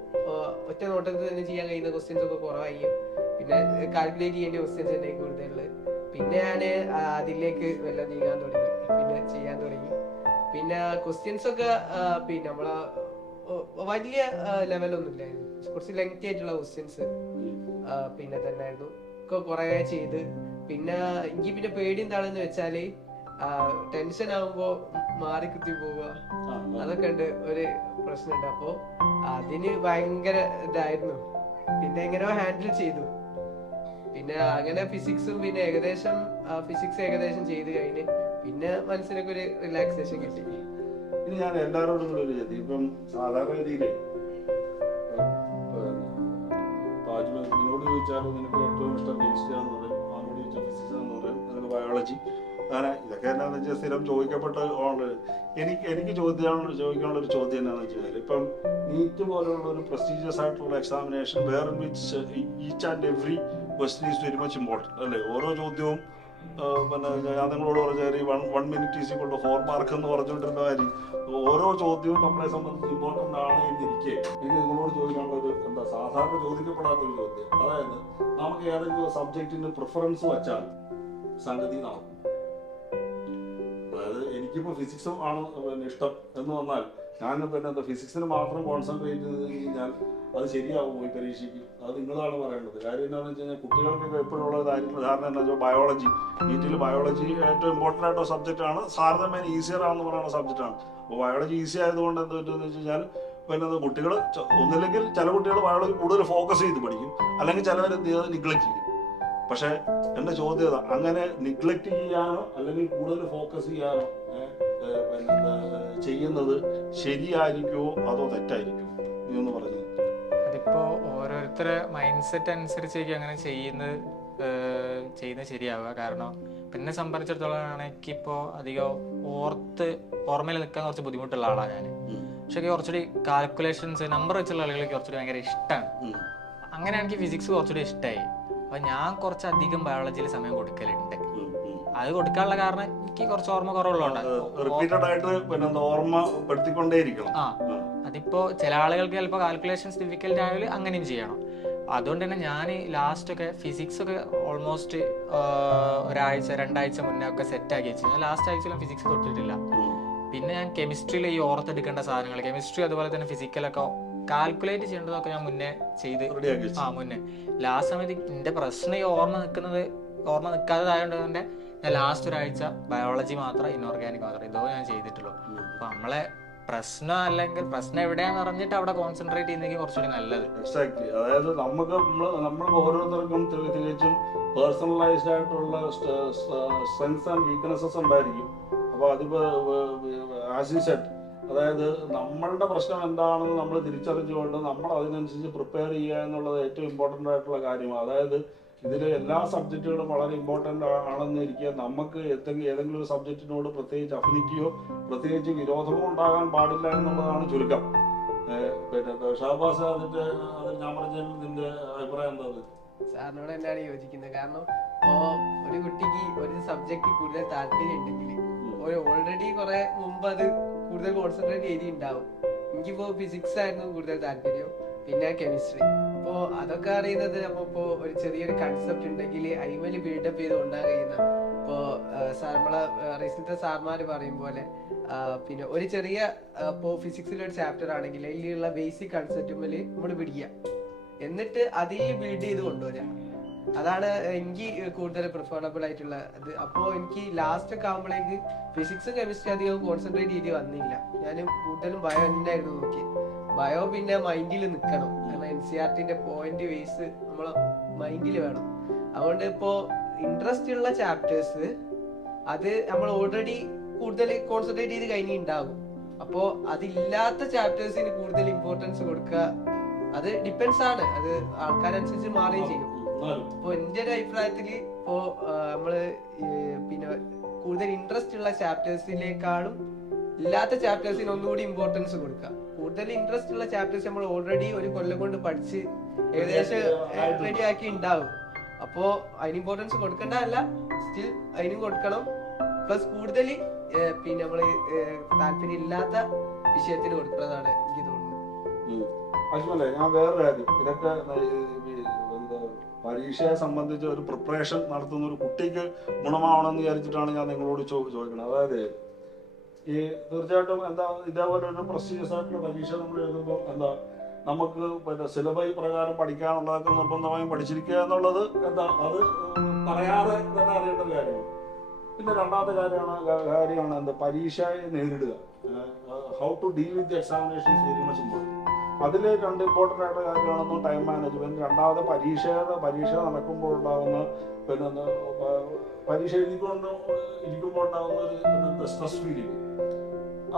ഒറ്റ നോട്ടത്തിൽ തന്നെ ചെയ്യാൻ കഴിയുന്ന ക്വസ്റ്റ്യൻസ് ഒക്കെ കുറവായിരിക്കും. പിന്നെ കാൽക്കുലേറ്റ് ചെയ്യേണ്ട ക്വസ്റ്റ്യൻസ് തന്നെ കൂടുതലുള്ളത്. പിന്നെ ഞാൻ അതിലേക്ക് വല്ല നീങ്ങാൻ തുടങ്ങി, പിന്നെ ചെയ്യാൻ തുടങ്ങി. പിന്നെ ക്വസ്റ്റ്യൻസ് ഒക്കെ പിന്നെ നമ്മളെ വലിയ ലെവലൊന്നും ഇല്ലായിരുന്നു, കുറച്ച് ലെങ്തി ആയിട്ടുള്ള ക്വസ്റ്റ്യൻസ് പിന്നെ തന്നെ ആയിരുന്നു ഒക്കെ കുറെ ചെയ്ത്. പിന്നെ എനിക്ക് പിന്നെ പേടി എന്താണെന്ന് വെച്ചാല് ടെൻഷൻ ആവുമ്പോ മാറി കുത്തി പോവുക, അതൊക്കെ ഉണ്ട് ഒരു പ്രശ്നമുണ്ട്. അപ്പോ അതിന് ഭയങ്കര ഇതായിരുന്നു, പിന്നെ എങ്ങനെയോ ഹാൻഡിൽ ചെയ്തു. പിന്നെ അങ്ങനെ ഫിസിക്സും പിന്നെ ഫിസിക്സ് ഏകദേശം ചെയ്ത് കഴിഞ്ഞ് പിന്നെ മനസ്സിനൊക്കെ ഒരു റിലാക്സേഷൻ കിട്ടി. ഇനി ഞാൻ എല്ലാവരോടും കൂടി ഒരു ചോദ്യം. ഇപ്പം സാധാരണ രീതിയിൽ നിന്നോട് ചോദിച്ചാലും നിനക്ക് ഏറ്റവും ഇഷ്ടം കെമിസ്ട്രി ആണെന്ന് പറയും, അവനോട് ചോദിച്ചാൽ ഫിസിക്സ് ആണെന്ന് പറയും, നിനക്ക് ബയോളജി, അങ്ങനെ ഇതൊക്കെ എന്താണെന്ന് വെച്ചാൽ സ്ഥിരം ചോദിക്കപ്പെട്ട എനിക്ക് ചോദിക്കാനുള്ള ഒരു ചോദ്യം എന്താണെന്ന് വെച്ച് കഴിഞ്ഞാൽ, ഇപ്പം നീറ്റ് പോലുള്ള ഒരു പ്രസ്റ്റീജിയസ് ആയിട്ടുള്ള examination where which each and every question is very much important അല്ലേ? ഓരോ ചോദ്യവും പിന്നെ ഞാൻ നിങ്ങളോട് പറഞ്ഞ കാര്യം 1 minute is equal to 4 mark എന്ന് പറഞ്ഞുകൊണ്ടിരുന്ന കാര്യം, ഓരോ ചോദ്യവും നമ്മളെ സംബന്ധിച്ച് ഇമ്പോർട്ടൻ്റ് ആണ് എന്നിരിക്കെ എനിക്ക് നിങ്ങളോട് ചോദിക്കാനുള്ള ഒരു സാധാരണ ചോദിക്കപ്പെടാത്തൊരു ചോദ്യം, അതായത് നമുക്ക് ഏതെങ്കിലും സബ്ജക്റ്റിന് പ്രിഫറൻസ് വച്ചാൽ സംഗതി നടക്കും. അതായത് എനിക്കിപ്പോൾ ഫിസിക്സും ആണ് പിന്നെ ഇഷ്ടം എന്ന് വന്നാൽ ഞാൻ പിന്നെ ഫിസിക്സിന് മാത്രം കോൺസെൻട്രേറ്റ് ചെയ്ത് കഴിഞ്ഞാൽ അത് ശരിയാവും ഈ പരീക്ഷയ്ക്ക്? അത് നിങ്ങളാണ് പറയേണ്ടത്. കാര്യം എന്താണെന്ന് വെച്ച് കഴിഞ്ഞാൽ കുട്ടികൾക്കൊക്കെ എപ്പോഴുള്ള ധാരണ എന്താ വെച്ചാൽ ബയോളജി, നീറ്റിൽ ബയോളജി ഏറ്റവും ഇമ്പോർട്ടൻ്റ് ആയിട്ടുള്ള സബ്ജക്റ്റാണ്, താരതമ്യേന ഈസിയർ ആണെന്ന് പറയുന്ന സബ്ജക്റ്റാണ്. അപ്പോൾ ബയോളജി ഈസി ആയതുകൊണ്ട് എന്താ പറ്റുമെന്ന് വെച്ച് കഴിഞ്ഞാൽ പിന്നെ കുട്ടികൾ ഒന്നില്ലെങ്കിൽ ചില കുട്ടികൾ ബയോളജി കൂടുതൽ ഫോക്കസ് ചെയ്ത് പഠിക്കും, അല്ലെങ്കിൽ ചിലവർ എന്ത് ചെയ്ത് നിഗ്ലക്റ്റ് ചെയ്യും. പക്ഷേ എൻ്റെ ചോദ്യത അങ്ങനെ നിഗ്ലക്റ്റ് ചെയ്യാനോ അല്ലെങ്കിൽ കൂടുതൽ ഫോക്കസ് ചെയ്യാനോ പിന്നെ ചെയ്യുന്നത് ശരിയായിരിക്കുമോ അതോ തെറ്റായിരിക്കുമോ? നീ ഒന്ന് പറഞ്ഞു. അതിപ്പോ ഓരോരുത്തരെ മൈൻഡ് സെറ്റ് അനുസരിച്ചേക്ക് അങ്ങനെ ചെയ്യുന്നത് ശരിയാവുക. കാരണം പിന്നെ സംബന്ധിച്ചിടത്തോളം ആണെങ്കിൽ ഇപ്പോൾ അധികം ഓർമ്മയിൽ നിൽക്കാൻ കുറച്ച് ബുദ്ധിമുട്ടുള്ള ആളാണ് ഞാൻ. പക്ഷെ കുറച്ചുകൂടി കാൽക്കുലേഷൻസ് നമ്പർ വെച്ചുള്ള ആളുകൾക്ക് കുറച്ചുകൂടി ഭയങ്കര ഇഷ്ടമാണ്. അങ്ങനെ എനിക്ക് ഫിസിക്സ് കുറച്ചുകൂടി ഇഷ്ടമായി. അപ്പൊ ഞാൻ കുറച്ചധികം ബയോളജിയിൽ സമയം കൊടുക്കലുണ്ട്. അത് കൊടുക്കാനുള്ള കാരണം എനിക്ക് കുറച്ച് ഓർമ്മ കുറവുള്ളതുകൊണ്ടാണ്. അതിപ്പോ ചില ആളുകൾക്ക് ചിലപ്പോൾ കാൽക്കുലേഷൻസ് ഡിഫിക്കൽട്ട് ആയാലും അങ്ങനെയും ചെയ്യണം. അതുകൊണ്ട് തന്നെ ഞാൻ ലാസ്റ്റ് ഒക്കെ ഫിസിക്സ് ഒക്കെ ഓൾമോസ്റ്റ് 1-2 ആഴ്ച മുന്നേ ഒക്കെ സെറ്റ് ആക്കി വെച്ചു. ഞാൻ ലാസ്റ്റ് ആഴ്ചയിലും ഫിസിക്സ് തൊട്ടിട്ടില്ല. പിന്നെ ഞാൻ കെമിസ്ട്രിയിൽ ഈ ഓർത്തെടുക്കേണ്ട സാധനങ്ങൾ, കെമിസ്ട്രി അതുപോലെ തന്നെ ഫിസിക്കലൊക്കെ കാൽക്കുലേറ്റ് ചെയ്യേണ്ടതൊക്കെ ഞാൻ മുന്നേ ചെയ്ത് മുന്നേ ലാസ്റ്റ് സമയത്ത് എന്റെ പ്രശ്നം ഈ ഓർമ്മ നിൽക്കാത്തതായതുകൊണ്ട് തന്നെ ഞാൻ ലാസ്റ്റ് 1 ആഴ്ച ബയോളജി മാത്രം, ഇൻഓർഗാനിക് മാത്രം ഇതോ ഞാൻ ചെയ്തിട്ടുള്ളൂ. അപ്പൊ നമ്മളെ പ്രശ്നം അല്ലെങ്കിൽ പ്രശ്നം എവിടെയാന്ന് പറഞ്ഞിട്ട് അവിടെ കോൺസെൻട്രേറ്റ് ചെയ്യുന്നെങ്കിൽ കുറച്ചുകൂടി നല്ലത്. എക്സാക്ട്ലി. അതായത് നമ്മൾ ഓരോരുത്തർക്കും തികച്ചും പേഴ്സണലൈസ്ഡ് ആയിട്ടുള്ള സ്ട്രെങ്സ് ആൻഡ് വീക്ക്നെസ്സസ് ഉണ്ടായിരിക്കും. അപ്പോൾ അതിപ്പോൾ ആസ് യു സെഡ്, അതായത് നമ്മളുടെ പ്രശ്നം എന്താണെന്ന് നമ്മൾ തിരിച്ചറിഞ്ഞുകൊണ്ട് നമ്മൾ അതിനനുസരിച്ച് പ്രിപ്പയർ ചെയ്യുക എന്നുള്ളത് ഏറ്റവും ഇമ്പോർട്ടൻ്റ് ആയിട്ടുള്ള കാര്യമാണ്. അതായത് ഇതിൽ എല്ലാ സബ്ജക്റ്റുകളും വളരെ ഇമ്പോർട്ടൻ്റ് ആണെന്നിരിക്കുക, നമുക്ക് ഏതെങ്കിലും ഒരു സബ്ജക്റ്റിനോട് പ്രത്യേകിച്ച് അഫിനിറ്റിയോ പ്രത്യേകിച്ച് വിരോധമോ ഉണ്ടാകാൻ പാടില്ല എന്നുള്ളതാണ് ചുരുക്കം. പിന്നെ ഷാബാസ്, അതിൽ ഞാൻ പറഞ്ഞതിൽ നിന്റെ അഭിപ്രായം എന്താ? സാറിനോട് തന്നെയാണ് യോജിക്കുന്നത്. കാരണം ഇപ്പോൾ ഒരു കുട്ടിക്ക് ഒരു സബ്ജക്റ്റ് കൂടുതൽ താല്പര്യം ഉണ്ടെങ്കിൽ ഓൾറെഡി കുറെ മുമ്പ് അത് കൂടുതൽ കോൺസെൻട്രേറ്റ് ചെയ്തിട്ടുണ്ടാവും. എനിക്കിപ്പോ ഫിസിക്സ് ആയിരുന്നു കൂടുതൽ താല്പര്യം, പിന്നെ കെമിസ്ട്രി. അപ്പോ അതൊക്കെ അറിയുന്നത് നമ്മളിപ്പോ ഒരു ചെറിയൊരു കൺസെപ്റ്റ് ഉണ്ടെങ്കിൽ അയിമല് ബിൽഡപ്പ് ചെയ്ത് കൊണ്ടാൻ കഴിയുന്ന ഇപ്പോ നമ്മളെ റീസെന്റ് സാർമാര് പറയും പോലെ പിന്നെ ഒരു ചെറിയ ഇപ്പോ ഫിസിക്സിലെ ഒരു ചാപ്റ്റർ ആണെങ്കിൽ അതിലുള്ള ബേസിക് കൺസെപ്റ്റുമേല് നമ്മൾ പിടിക്കുക, എന്നിട്ട് അതിൽ ബിൽഡ് ചെയ്ത് കൊണ്ടുവരിക. അതാണ് എനിക്ക് കൂടുതൽ പ്രിഫറബിൾ ആയിട്ടുള്ള ഇത്. അപ്പോൾ എനിക്ക് ലാസ്റ്റ് ഒക്കെ ആകുമ്പോഴേക്ക് ഫിസിക്സും കെമിസ്ട്രി അധികം കോൺസെൻട്രേറ്റ് ചെയ്ത് വന്നില്ല. ഞാൻ കൂടുതലും ബയോ തന്നെയായിരുന്നു നോക്കിയത്. ബയോ പിന്നെ മൈൻഡിൽ നിൽക്കണം, കാരണം NCERT പോയിന്റ് വേസ് നമ്മളെ മൈൻഡിൽ വേണം. അതുകൊണ്ട് ഇപ്പോൾ ഇൻട്രസ്റ്റ് ഉള്ള ചാപ്റ്റേഴ്സ് അത് നമ്മൾ ഓൾറെഡി കൂടുതൽ കോൺസെൻട്രേറ്റ് ചെയ്ത് കഴിഞ്ഞിട്ടുണ്ടാകും. അപ്പോൾ അതില്ലാത്ത ചാപ്റ്റേഴ്സിന് കൂടുതൽ ഇമ്പോർട്ടൻസ് കൊടുക്കുക, അത് ഡിപ്പെൻസ് ആണ്, അത് ആൾക്കാരനുസരിച്ച് മാറുകയും ചെയ്യും. ഇപ്പൊ എന്റെ ഒരു അഭിപ്രായത്തില് അപ്പോൾ നമ്മൾ പിന്നെ കൂടുതൽ ഇൻട്രസ്റ്റ് ഉള്ള ചാപ്റ്റേഴ്സിനേക്കാളും ഇല്ലാത്ത ചാപ്റ്റേഴ്സിന് ഒന്നുകൂടി ഇമ്പോർട്ടൻസ് കൊടുക്കുക. കൂടുതൽ ഇൻട്രസ്റ്റ് ഉള്ള ചാപ്റ്റേഴ്സ് നമ്മൾ ഓൾറെഡി ഒരു കൊല്ലം കൊണ്ട് പഠിച്ച് ഏകദേശം റെഡി ആക്കി ഉണ്ടാവും. അപ്പോൾ അതിന് ഇമ്പോർട്ടൻസ് കൊടുക്കേണ്ടതല്ല, സ്റ്റിൽ അതിനും കൊടുക്കണം. പ്ലസ് കൂടുതൽ പിന്നെ നമ്മൾ താല്പര്യം ഇല്ലാത്ത വിഷയത്തിന് കൊടുക്കുന്നതാണ് എനിക്ക് തോന്നുന്നത്. അശ്വല്ലേ, ഞാൻ വേറൊരു കാര്യം, ഇതൊക്കെ പരീക്ഷയെ സംബന്ധിച്ച് ഒരു പ്രിപ്പറേഷൻ നടത്തുന്ന ഒരു കുട്ടിക്ക് ഗുണമാവണമെന്ന് വിചാരിച്ചിട്ടാണ് ഞാൻ നിങ്ങളോട് ചോദിക്കുന്നത്. അതായത് ഈ തീർച്ചയായിട്ടും എന്താ ഇതേപോലെ ഒരു പ്രസ്റ്റീജിയസ് ആയിട്ടുള്ള പരീക്ഷ നമ്മൾ എഴുതുമ്പോൾ എന്താ നമുക്ക് പിന്നെ സിലബസ് പ്രകാരം പഠിക്കാനുള്ളതൊക്കെ നിർബന്ധമായും പഠിച്ചിരിക്കുക എന്നുള്ളത് എന്താ അത് പറയാതെ തന്നെ അറിയേണ്ട ഒരു കാര്യമാണ്. പിന്നെ രണ്ടാമത്തെ കാര്യമാണ് എന്താ പരീക്ഷയെ നേരിടുക. How to deal with examination is very much important. അതിൽ രണ്ട് ഇമ്പോർട്ടൻ്റ് ആയിട്ടുള്ള കാര്യമാണെന്ന് ടൈം മാനേജ്മെന്റ്. രണ്ടാമത് പരീക്ഷ നടക്കുമ്പോൾ ഉണ്ടാകുന്ന പിന്നെ പരീക്ഷ ഇരിക്കുമ്പോൾ ഉണ്ടാകുന്ന ഒരു സ്ട്രെസ് ഫീലിംഗ്.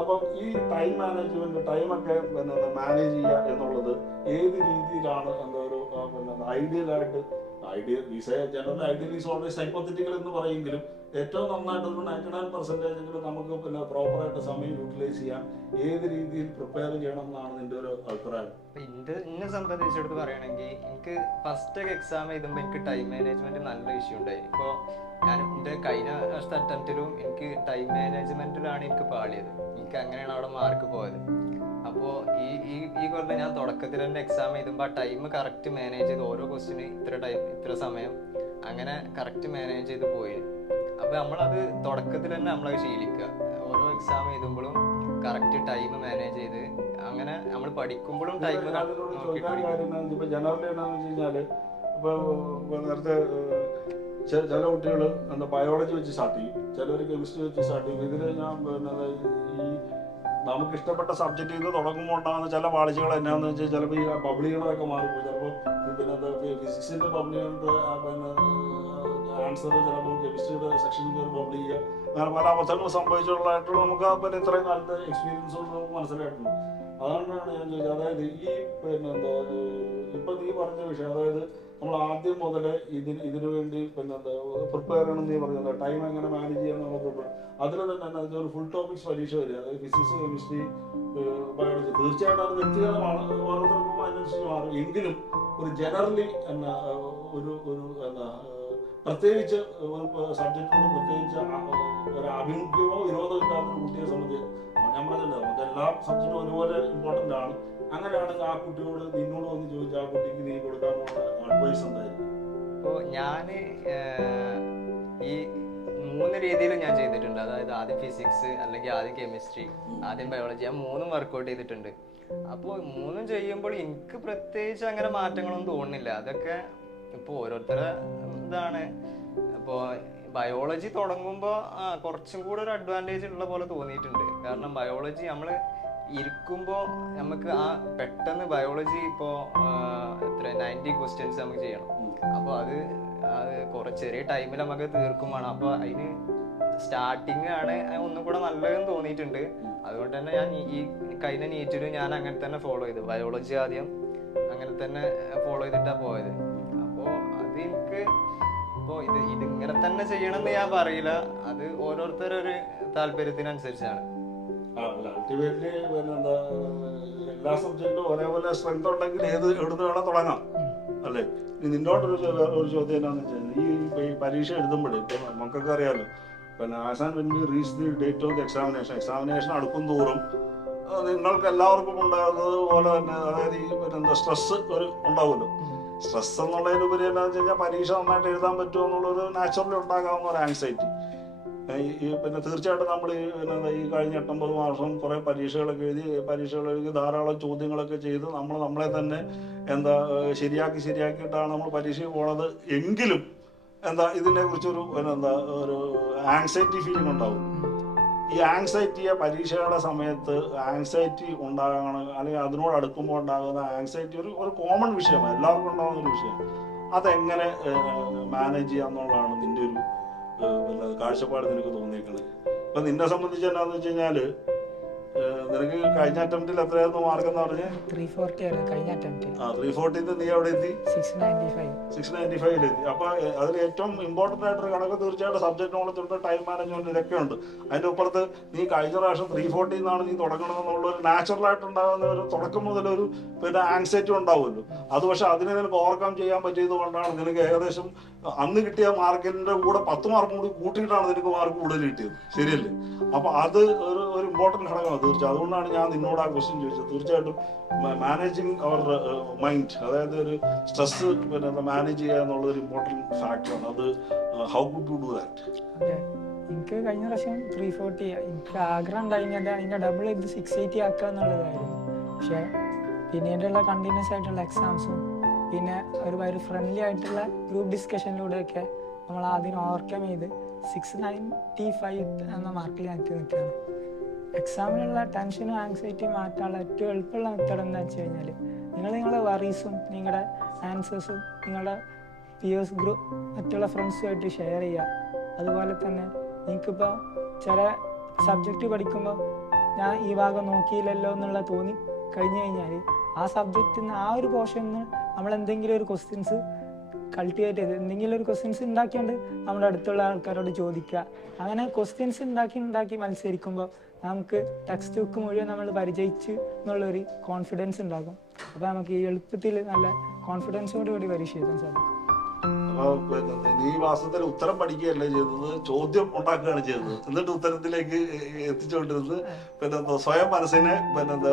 അപ്പം ഈ ടൈം മാനേജ്മെന്റ്, ടൈമൊക്കെ പിന്നെ മാനേജ് ചെയ്യുക എന്നുള്ളത് ഏത് രീതിയിലാണ് എന്താ ഒരു പിന്നെ ideal general ideal is always hypothetical എന്ന് പറയുമെങ്കിലും ഏറ്റവും നന്നായിട്ട് ഒരു 99% നമുക്ക് പിന്നെ പ്രോപ്പറായിട്ട് സമയം യൂട്ടിലൈസ് ചെയ്യാൻ ഏത് രീതിയിൽ പ്രിപ്പയർ ചെയ്യണം എന്നാണ് നിന്റെ ഒരു അഭിപ്രായം? എന്നെ സംബന്ധിച്ചെടുത്ത് പറയുകയാണെങ്കിൽ എനിക്ക് ഫസ്റ്റ് എക്സാം എഴുതുമ്പോൾ എനിക്ക് ടൈം മാനേജ്മെന്റ് നല്ല ഇഷ്യൂ ഉണ്ടായി. ഇപ്പോൾ ഞാൻ എൻ്റെ കഴിഞ്ഞ വർഷത്തെ അറ്റംപ്റ്റിലും എനിക്ക് ടൈം മാനേജ്മെന്റിലാണ് എനിക്ക് പാളിയത്. എനിക്ക് അങ്ങനെയാണ് അവിടെ മാർക്ക് പോയത്. അപ്പോൾ ഈ കൊല്ലം ഞാൻ തുടക്കത്തിൽ തന്നെ എക്സാം എഴുതുമ്പോൾ ആ ടൈം കറക്റ്റ് മാനേജ് ചെയ്ത് ഓരോ ക്വസ്റ്റിന് ഇത്ര സമയം അങ്ങനെ കറക്റ്റ് മാനേജ് ചെയ്ത് പോയി. അപ്പോൾ നമ്മളത് തുടക്കത്തിൽ തന്നെ നമ്മളത് ശീലിക്കുക. ഓരോ എക്സാം എഴുതുമ്പോഴും കറക്റ്റ് ടൈം മാനേജ് ചെയ്ത് അങ്ങനെ നമ്മൾ പഠിക്കുമ്പോഴും ടൈം ഇപ്പൊ ജനറൽ എന്താണെന്ന് വെച്ച് കഴിഞ്ഞാല് ഇപ്പൊ നേരത്തെ ചില കുട്ടികൾ എന്താ ബയോളജി വെച്ച് സ്റ്റാർട്ട് ചെയ്യും, ചിലർ കെമിസ്ട്രി വെച്ച് സ്റ്റാർട്ട് ചെയ്യും. ഇതിൽ ഞാൻ പിന്നെ ഈ നമുക്ക് ഇഷ്ടപ്പെട്ട സബ്ജക്റ്റിൽ നിന്ന് തുടങ്ങുമ്പോൾ ഉണ്ടാകുന്ന ചില പാളിച്ചകൾ എന്നാന്ന് വെച്ചാൽ ചിലപ്പോൾ ഈ ബബ്ലികളൊക്കെ മാറിപ്പോയി. ചിലപ്പോൾ പിന്നെ ഫിസിക്സിന്റെ ബബ്ലികളുടെ പിന്നെ ആൻസർ ചിലപ്പോൾ കെമിസ്ട്രിയുടെ സെക്ഷനിൽ കയറി ബബ്ലി ചെയ്യുക, അങ്ങനെ പല അബദ്ധങ്ങളും സംഭവിച്ചിട്ടുള്ളതായിട്ടുള്ള നമുക്ക് പിന്നെ ഇത്രയും കാലത്തെ എക്സ്പീരിയൻസ് കൊണ്ട് നമുക്ക് മനസ്സിലായിട്ടുണ്ട്. അതുകൊണ്ടാണ് ഞാൻ ചോദിച്ചത്. അതായത് ഈ പിന്നെ എന്താ ഇപ്പം നീ പറഞ്ഞ വിഷയം, അതായത് നമ്മൾ ആദ്യം മുതലേ ഇതിനു വേണ്ടി പിന്നെ എന്താ പ്രിപ്പയർ ചെയ്യണം. നീ പറഞ്ഞത് ടൈം എങ്ങനെ മാനേജ് ചെയ്യണം നമ്മൾ പ്രിപ്പയർ. അതിൽ തന്നെ ഒരു ഫുൾ ടോപ്പിക്സ് പരീക്ഷ വരിക, അതായത് ഫിസിക്സ്, കെമിസ്ട്രി, ബയോളജി. തീർച്ചയായിട്ടും അത് വ്യക്തിഗതമാണ്, ഓരോരുത്തർക്കും അതിനനുസരിച്ച് മാറും. എങ്കിലും ഒരു ജനറലി എന്നാ ഒരു എന്താ പ്രത്യേകിച്ച് ഒരു സബ്ജക്റ്റിനോട് പ്രത്യേകിച്ച് ഒരു അഭിമുഖ്യമോ വിരോധമോ ഇല്ലാത്ത കുട്ടിയെ സംബന്ധിച്ച് ഞാൻ പറഞ്ഞല്ലോ, നമുക്ക് എല്ലാ സബ്ജക്റ്റും ഒരുപോലെ ഇമ്പോർട്ടൻ്റ് ആണ്. അങ്ങനെയാണെങ്കിൽ ആ കുട്ടിയോട് നിന്നോട് വന്ന് ചോദിച്ചാൽ ആ കുട്ടിക്ക് നീ കൊടുക്കാനുള്ള അഡ്വൈസ് എന്തായിരിക്കും? അപ്പോൾ ഞാൻ ഈ 3 രീതിയിൽ ഞാൻ ചെയ്തിട്ടുണ്ട്. അതായത് ആദ്യം ഫിസിക്സ്, അല്ലെങ്കിൽ ആദ്യം കെമിസ്ട്രി, ആദ്യം ബയോളജി. ഞാൻ 3ഉം വർക്കൗട്ട് ചെയ്തിട്ടുണ്ട്. അപ്പോൾ 3ഉം ചെയ്യുമ്പോൾ എനിക്ക് പ്രത്യേകിച്ച് അങ്ങനെ മാറ്റങ്ങളൊന്നും തോന്നുന്നില്ല. അതൊക്കെ ഇപ്പോൾ ഓരോരുത്തരുടെ ഇതാണ്. അപ്പോൾ ബയോളജി തുടങ്ങുമ്പോൾ കുറച്ചും കൂടെ ഒരു അഡ്വാൻറ്റേജ് ഉള്ള പോലെ തോന്നിയിട്ടുണ്ട്. കാരണം ബയോളജി നമ്മൾ ഇരിക്കുമ്പോൾ നമുക്ക് പെട്ടെന്ന് ബയോളജി ഇപ്പോൾ 90 ക്വസ്റ്റ്യൻസ് നമുക്ക് ചെയ്യണം. അപ്പോൾ അത് ചെറിയ ടൈമിൽ നമുക്ക് തീർക്കും വേണം. അപ്പോൾ അതിന് സ്റ്റാർട്ടിങ് ആണ് ഒന്നും കൂടെ നല്ലതെന്ന് തോന്നിയിട്ടുണ്ട്. അതുകൊണ്ട് തന്നെ ഞാൻ ഈ കഴിഞ്ഞ നീറ്റിൽ ഞാൻ അങ്ങനെ തന്നെ ഫോളോ ചെയ്തു. ബയോളജി ആദ്യം അങ്ങനെ തന്നെ ഫോളോ ചെയ്തിട്ടാണ് പോയത്. അപ്പോൾ അത് എനിക്ക് ഇപ്പോൾ ഇതിങ്ങനെ തന്നെ ചെയ്യണമെന്ന് ഞാൻ പറയില്ല. അത് ഓരോരുത്തരൊരു താല്പര്യത്തിനനുസരിച്ചാണ്. അൾട്ടിമേറ്റ്ലി പിന്നെ എന്താ എല്ലാ സബ്ജക്റ്റും ഒരേപോലെ സ്ട്രെങ്ത് ഉണ്ടെങ്കിൽ എവിടുന്ന് വേണം തുടങ്ങാം, അല്ലേ? നിന്നോടൊരു ചോദ്യം എന്താണെന്ന് വെച്ചാൽ ഈ പരീക്ഷ എഴുതുമ്പോഴേ ഇപ്പം നമുക്കൊക്കെ അറിയാമല്ലോ, പിന്നെ as and when we reach the date of the examination അടുക്കും തോറും നിങ്ങൾക്ക് എല്ലാവർക്കും ഉണ്ടാകുന്നത് പോലെ തന്നെ, അതായത് ഈ പിന്നെ എന്താ സ്ട്രെസ് ഉണ്ടാവുമല്ലോ. സ്ട്രെസ് എന്നുള്ളതിനുപരി എന്താണെന്ന് വെച്ച് കഴിഞ്ഞാൽ പരീക്ഷ നന്നായിട്ട് എഴുതാൻ പറ്റുമോ എന്നുള്ളൊരു നാച്ചുറലി ഉണ്ടാകാവുന്ന ഒരു ആങ്സൈറ്റി. പിന്നെ തീർച്ചയായിട്ടും നമ്മൾ ഈ കഴിഞ്ഞ 89 വർഷം കുറേ പരീക്ഷകളൊക്കെ എഴുതി ധാരാളം ചോദ്യങ്ങളൊക്കെ ചെയ്ത് നമ്മളെ തന്നെ എന്താ ശരിയാക്കിയിട്ടാണ് നമ്മൾ പരീക്ഷയ്ക്ക് പോണത്. എങ്കിലും എന്താ ഇതിനെക്കുറിച്ചൊരു എന്താ ഒരു ആങ്സൈറ്റി ഫീലിംഗ് ഉണ്ടാവും. ഈ ആങ്സൈറ്റിയെ പരീക്ഷയുടെ സമയത്ത് ആങ്സൈറ്റി ഉണ്ടാകണം, അല്ലെങ്കിൽ അതിനോട് അടുക്കുമ്പോൾ ഉണ്ടാകുന്ന ആങ്സൈറ്റി ഒരു കോമൺ വിഷയമാണ്, എല്ലാവർക്കും ഉണ്ടാകുന്ന ഒരു വിഷയം. അതെങ്ങനെ മാനേജ് ചെയ്യാന്നുള്ളതാണ് നിന്റെ ഒരു കാഴ്ചപ്പാട് നിനക്ക് തോന്നിയിരിക്കുന്നത്? ഇപ്പം നിന്നെ സംബന്ധിച്ച് എന്താണെന്ന് വെച്ച് കഴിഞ്ഞാൽ നിനക്ക് കഴിഞ്ഞ അറ്റംപ്റ്റിൽ എത്രയായിരുന്നു മാർക്ക് എന്ന് പറഞ്ഞ്? 340 ആണ് കഴിഞ്ഞ അറ്റംപ്റ്റ്. 340 നീ എവിടെ എത്തി? 695. 695 എത്തി. അപ്പൊ അതിൽ ഏറ്റവും ഇമ്പോർട്ടന്റ് ആയിട്ടൊരു കണക്ക് തീർച്ചയായിട്ടും സബ്ജക്ട് നോളജ് ഉണ്ട്, ടൈം മാനേജ്മെന്റ്, ഇതൊക്കെ ഉണ്ട്. അതിന്റെ അപ്പുറത്ത് നീ കഴിഞ്ഞ പ്രാവശ്യം 340 നിന്നാണ് നീ തുടങ്ങണമെന്നുള്ള ഒരു നാച്ചുറൽ ആയിട്ടുണ്ടാകുന്ന ഒരു തുടക്കം മുതലൊരു പിന്നെ ആങ്സൈറ്റി ഉണ്ടാവുമല്ലോ. അത് പക്ഷെ അതിനെ നിനക്ക് ഓവർകം ചെയ്യാൻ പറ്റിയത് കൊണ്ടാണ് നിനക്ക് ഏകദേശം അന്ന് കിട്ടിയ മാർക്കിന്റെ കൂടെ 10 മാർക്ക് കൂടി കൂട്ടിയിട്ടാണ് നിനക്ക് മാർക്ക് കൂടുതൽ കിട്ടിയത്. ശരിയല്ലേ? അപ്പൊ അത് ഒരു ഇമ്പോർട്ടന്റ് ഘടകമാണ് തീർച്ചയായും. അതുകൊണ്ടാണ് ഞാൻ നിന്നോട് ആ ക്വസ്റ്റ്യൻ ചോദിച്ചത്. തീർച്ചയായിട്ടും മാനേജിങ് അവർ മൈൻഡ്, അതായത് ഒരു സ്ട്രെസ് പിന്നെ മാനേജ് ചെയ്യുക എന്നുള്ളത് ഒരു ഇമ്പോർട്ടൻറ്റ് ഫാക്ടറാണ്. അത് how could you do that? അതെ, എനിക്ക് കഴിഞ്ഞ പ്രാവശ്യം 340 എനിക്ക് ആഗ്രഹം ഉണ്ടായിരുന്നത് അതിൻ്റെ ഡബിൾ ഇത് 680 ആക്കുക എന്നുള്ളതായിരുന്നു. പക്ഷേ പിന്നീടുള്ള കണ്ടിന്യൂസ് ആയിട്ടുള്ള എക്സാംസും പിന്നെ ഒരു ഫ്രണ്ട്ലി ആയിട്ടുള്ള ഗ്രൂപ്പ് ഡിസ്കഷനിലൂടെയൊക്കെ നമ്മൾ അതിനെ ഓവർകം ചെയ്ത് 695 എന്ന മാർക്കിൽ എത്തി നിൽക്കുകയാണ്. എക്സാമിനുള്ള ടെൻഷനും ആങ്സൈറ്റിയും മാറ്റാനുള്ള ഏറ്റവും എളുപ്പമുള്ള മെത്തേഡ് എന്താ വെച്ച് കഴിഞ്ഞാൽ നിങ്ങളുടെ വറീസും നിങ്ങളുടെ ആൻസേഴ്സും നിങ്ങളുടെ പിയേഴ്സ് ഗ്രൂപ്പ് മറ്റുള്ള ഫ്രണ്ട്സുമായിട്ട് ഷെയർ ചെയ്യുക. അതുപോലെ തന്നെ നിങ്ങൾക്കിപ്പോൾ ചില സബ്ജക്റ്റ് പഠിക്കുമ്പോൾ ഞാൻ ഈ ഭാഗം നോക്കിയില്ലല്ലോ എന്നുള്ള തോന്നി കഴിഞ്ഞു കഴിഞ്ഞാൽ ആ സബ്ജക്റ്റിൽ നിന്ന് ആ ഒരു പോർഷനിൽ നിന്ന് നമ്മൾ എന്തെങ്കിലും ഒരു ക്വസ്റ്റ്യൻസ് കൾട്ടിവേറ്റ് ചെയ്ത് എന്തെങ്കിലും ഒരു ക്വസ്റ്റ്യൻസ് ഉണ്ടാക്കിയാണ്ട് നമ്മുടെ അടുത്തുള്ള ആൾക്കാരോട് ചോദിക്കുക. അങ്ങനെ ക്വസ്റ്റ്യൻസ് ഉണ്ടാക്കി മത്സരിക്കുമ്പോൾ നമുക്ക് ടെക്സ്റ്റ് ബുക്ക് മുഴുവൻ നമ്മൾ പരിചയിച്ച് എന്നുള്ളൊരു കോൺഫിഡൻസ് ഉണ്ടാകും. അപ്പോൾ നമുക്ക് ഈ എളുപ്പത്തിൽ നല്ല കോൺഫിഡൻസോടുകൂടി പരീക്ഷ എഴുതാൻ സാധിക്കും. നീ വാസ്തവത്തിൽ ഉത്തരം പഠിക്കുകയല്ലേ ചെയ്തത്, ചോദ്യം ഉണ്ടാക്കുകയാണ് ചെയ്തത്. എന്നിട്ട് ഉത്തരത്തിലേക്ക് എത്തിച്ചുകൊണ്ടിരുന്നത് പിന്നെ സ്വയം മനസ്സിനെ പിന്നെ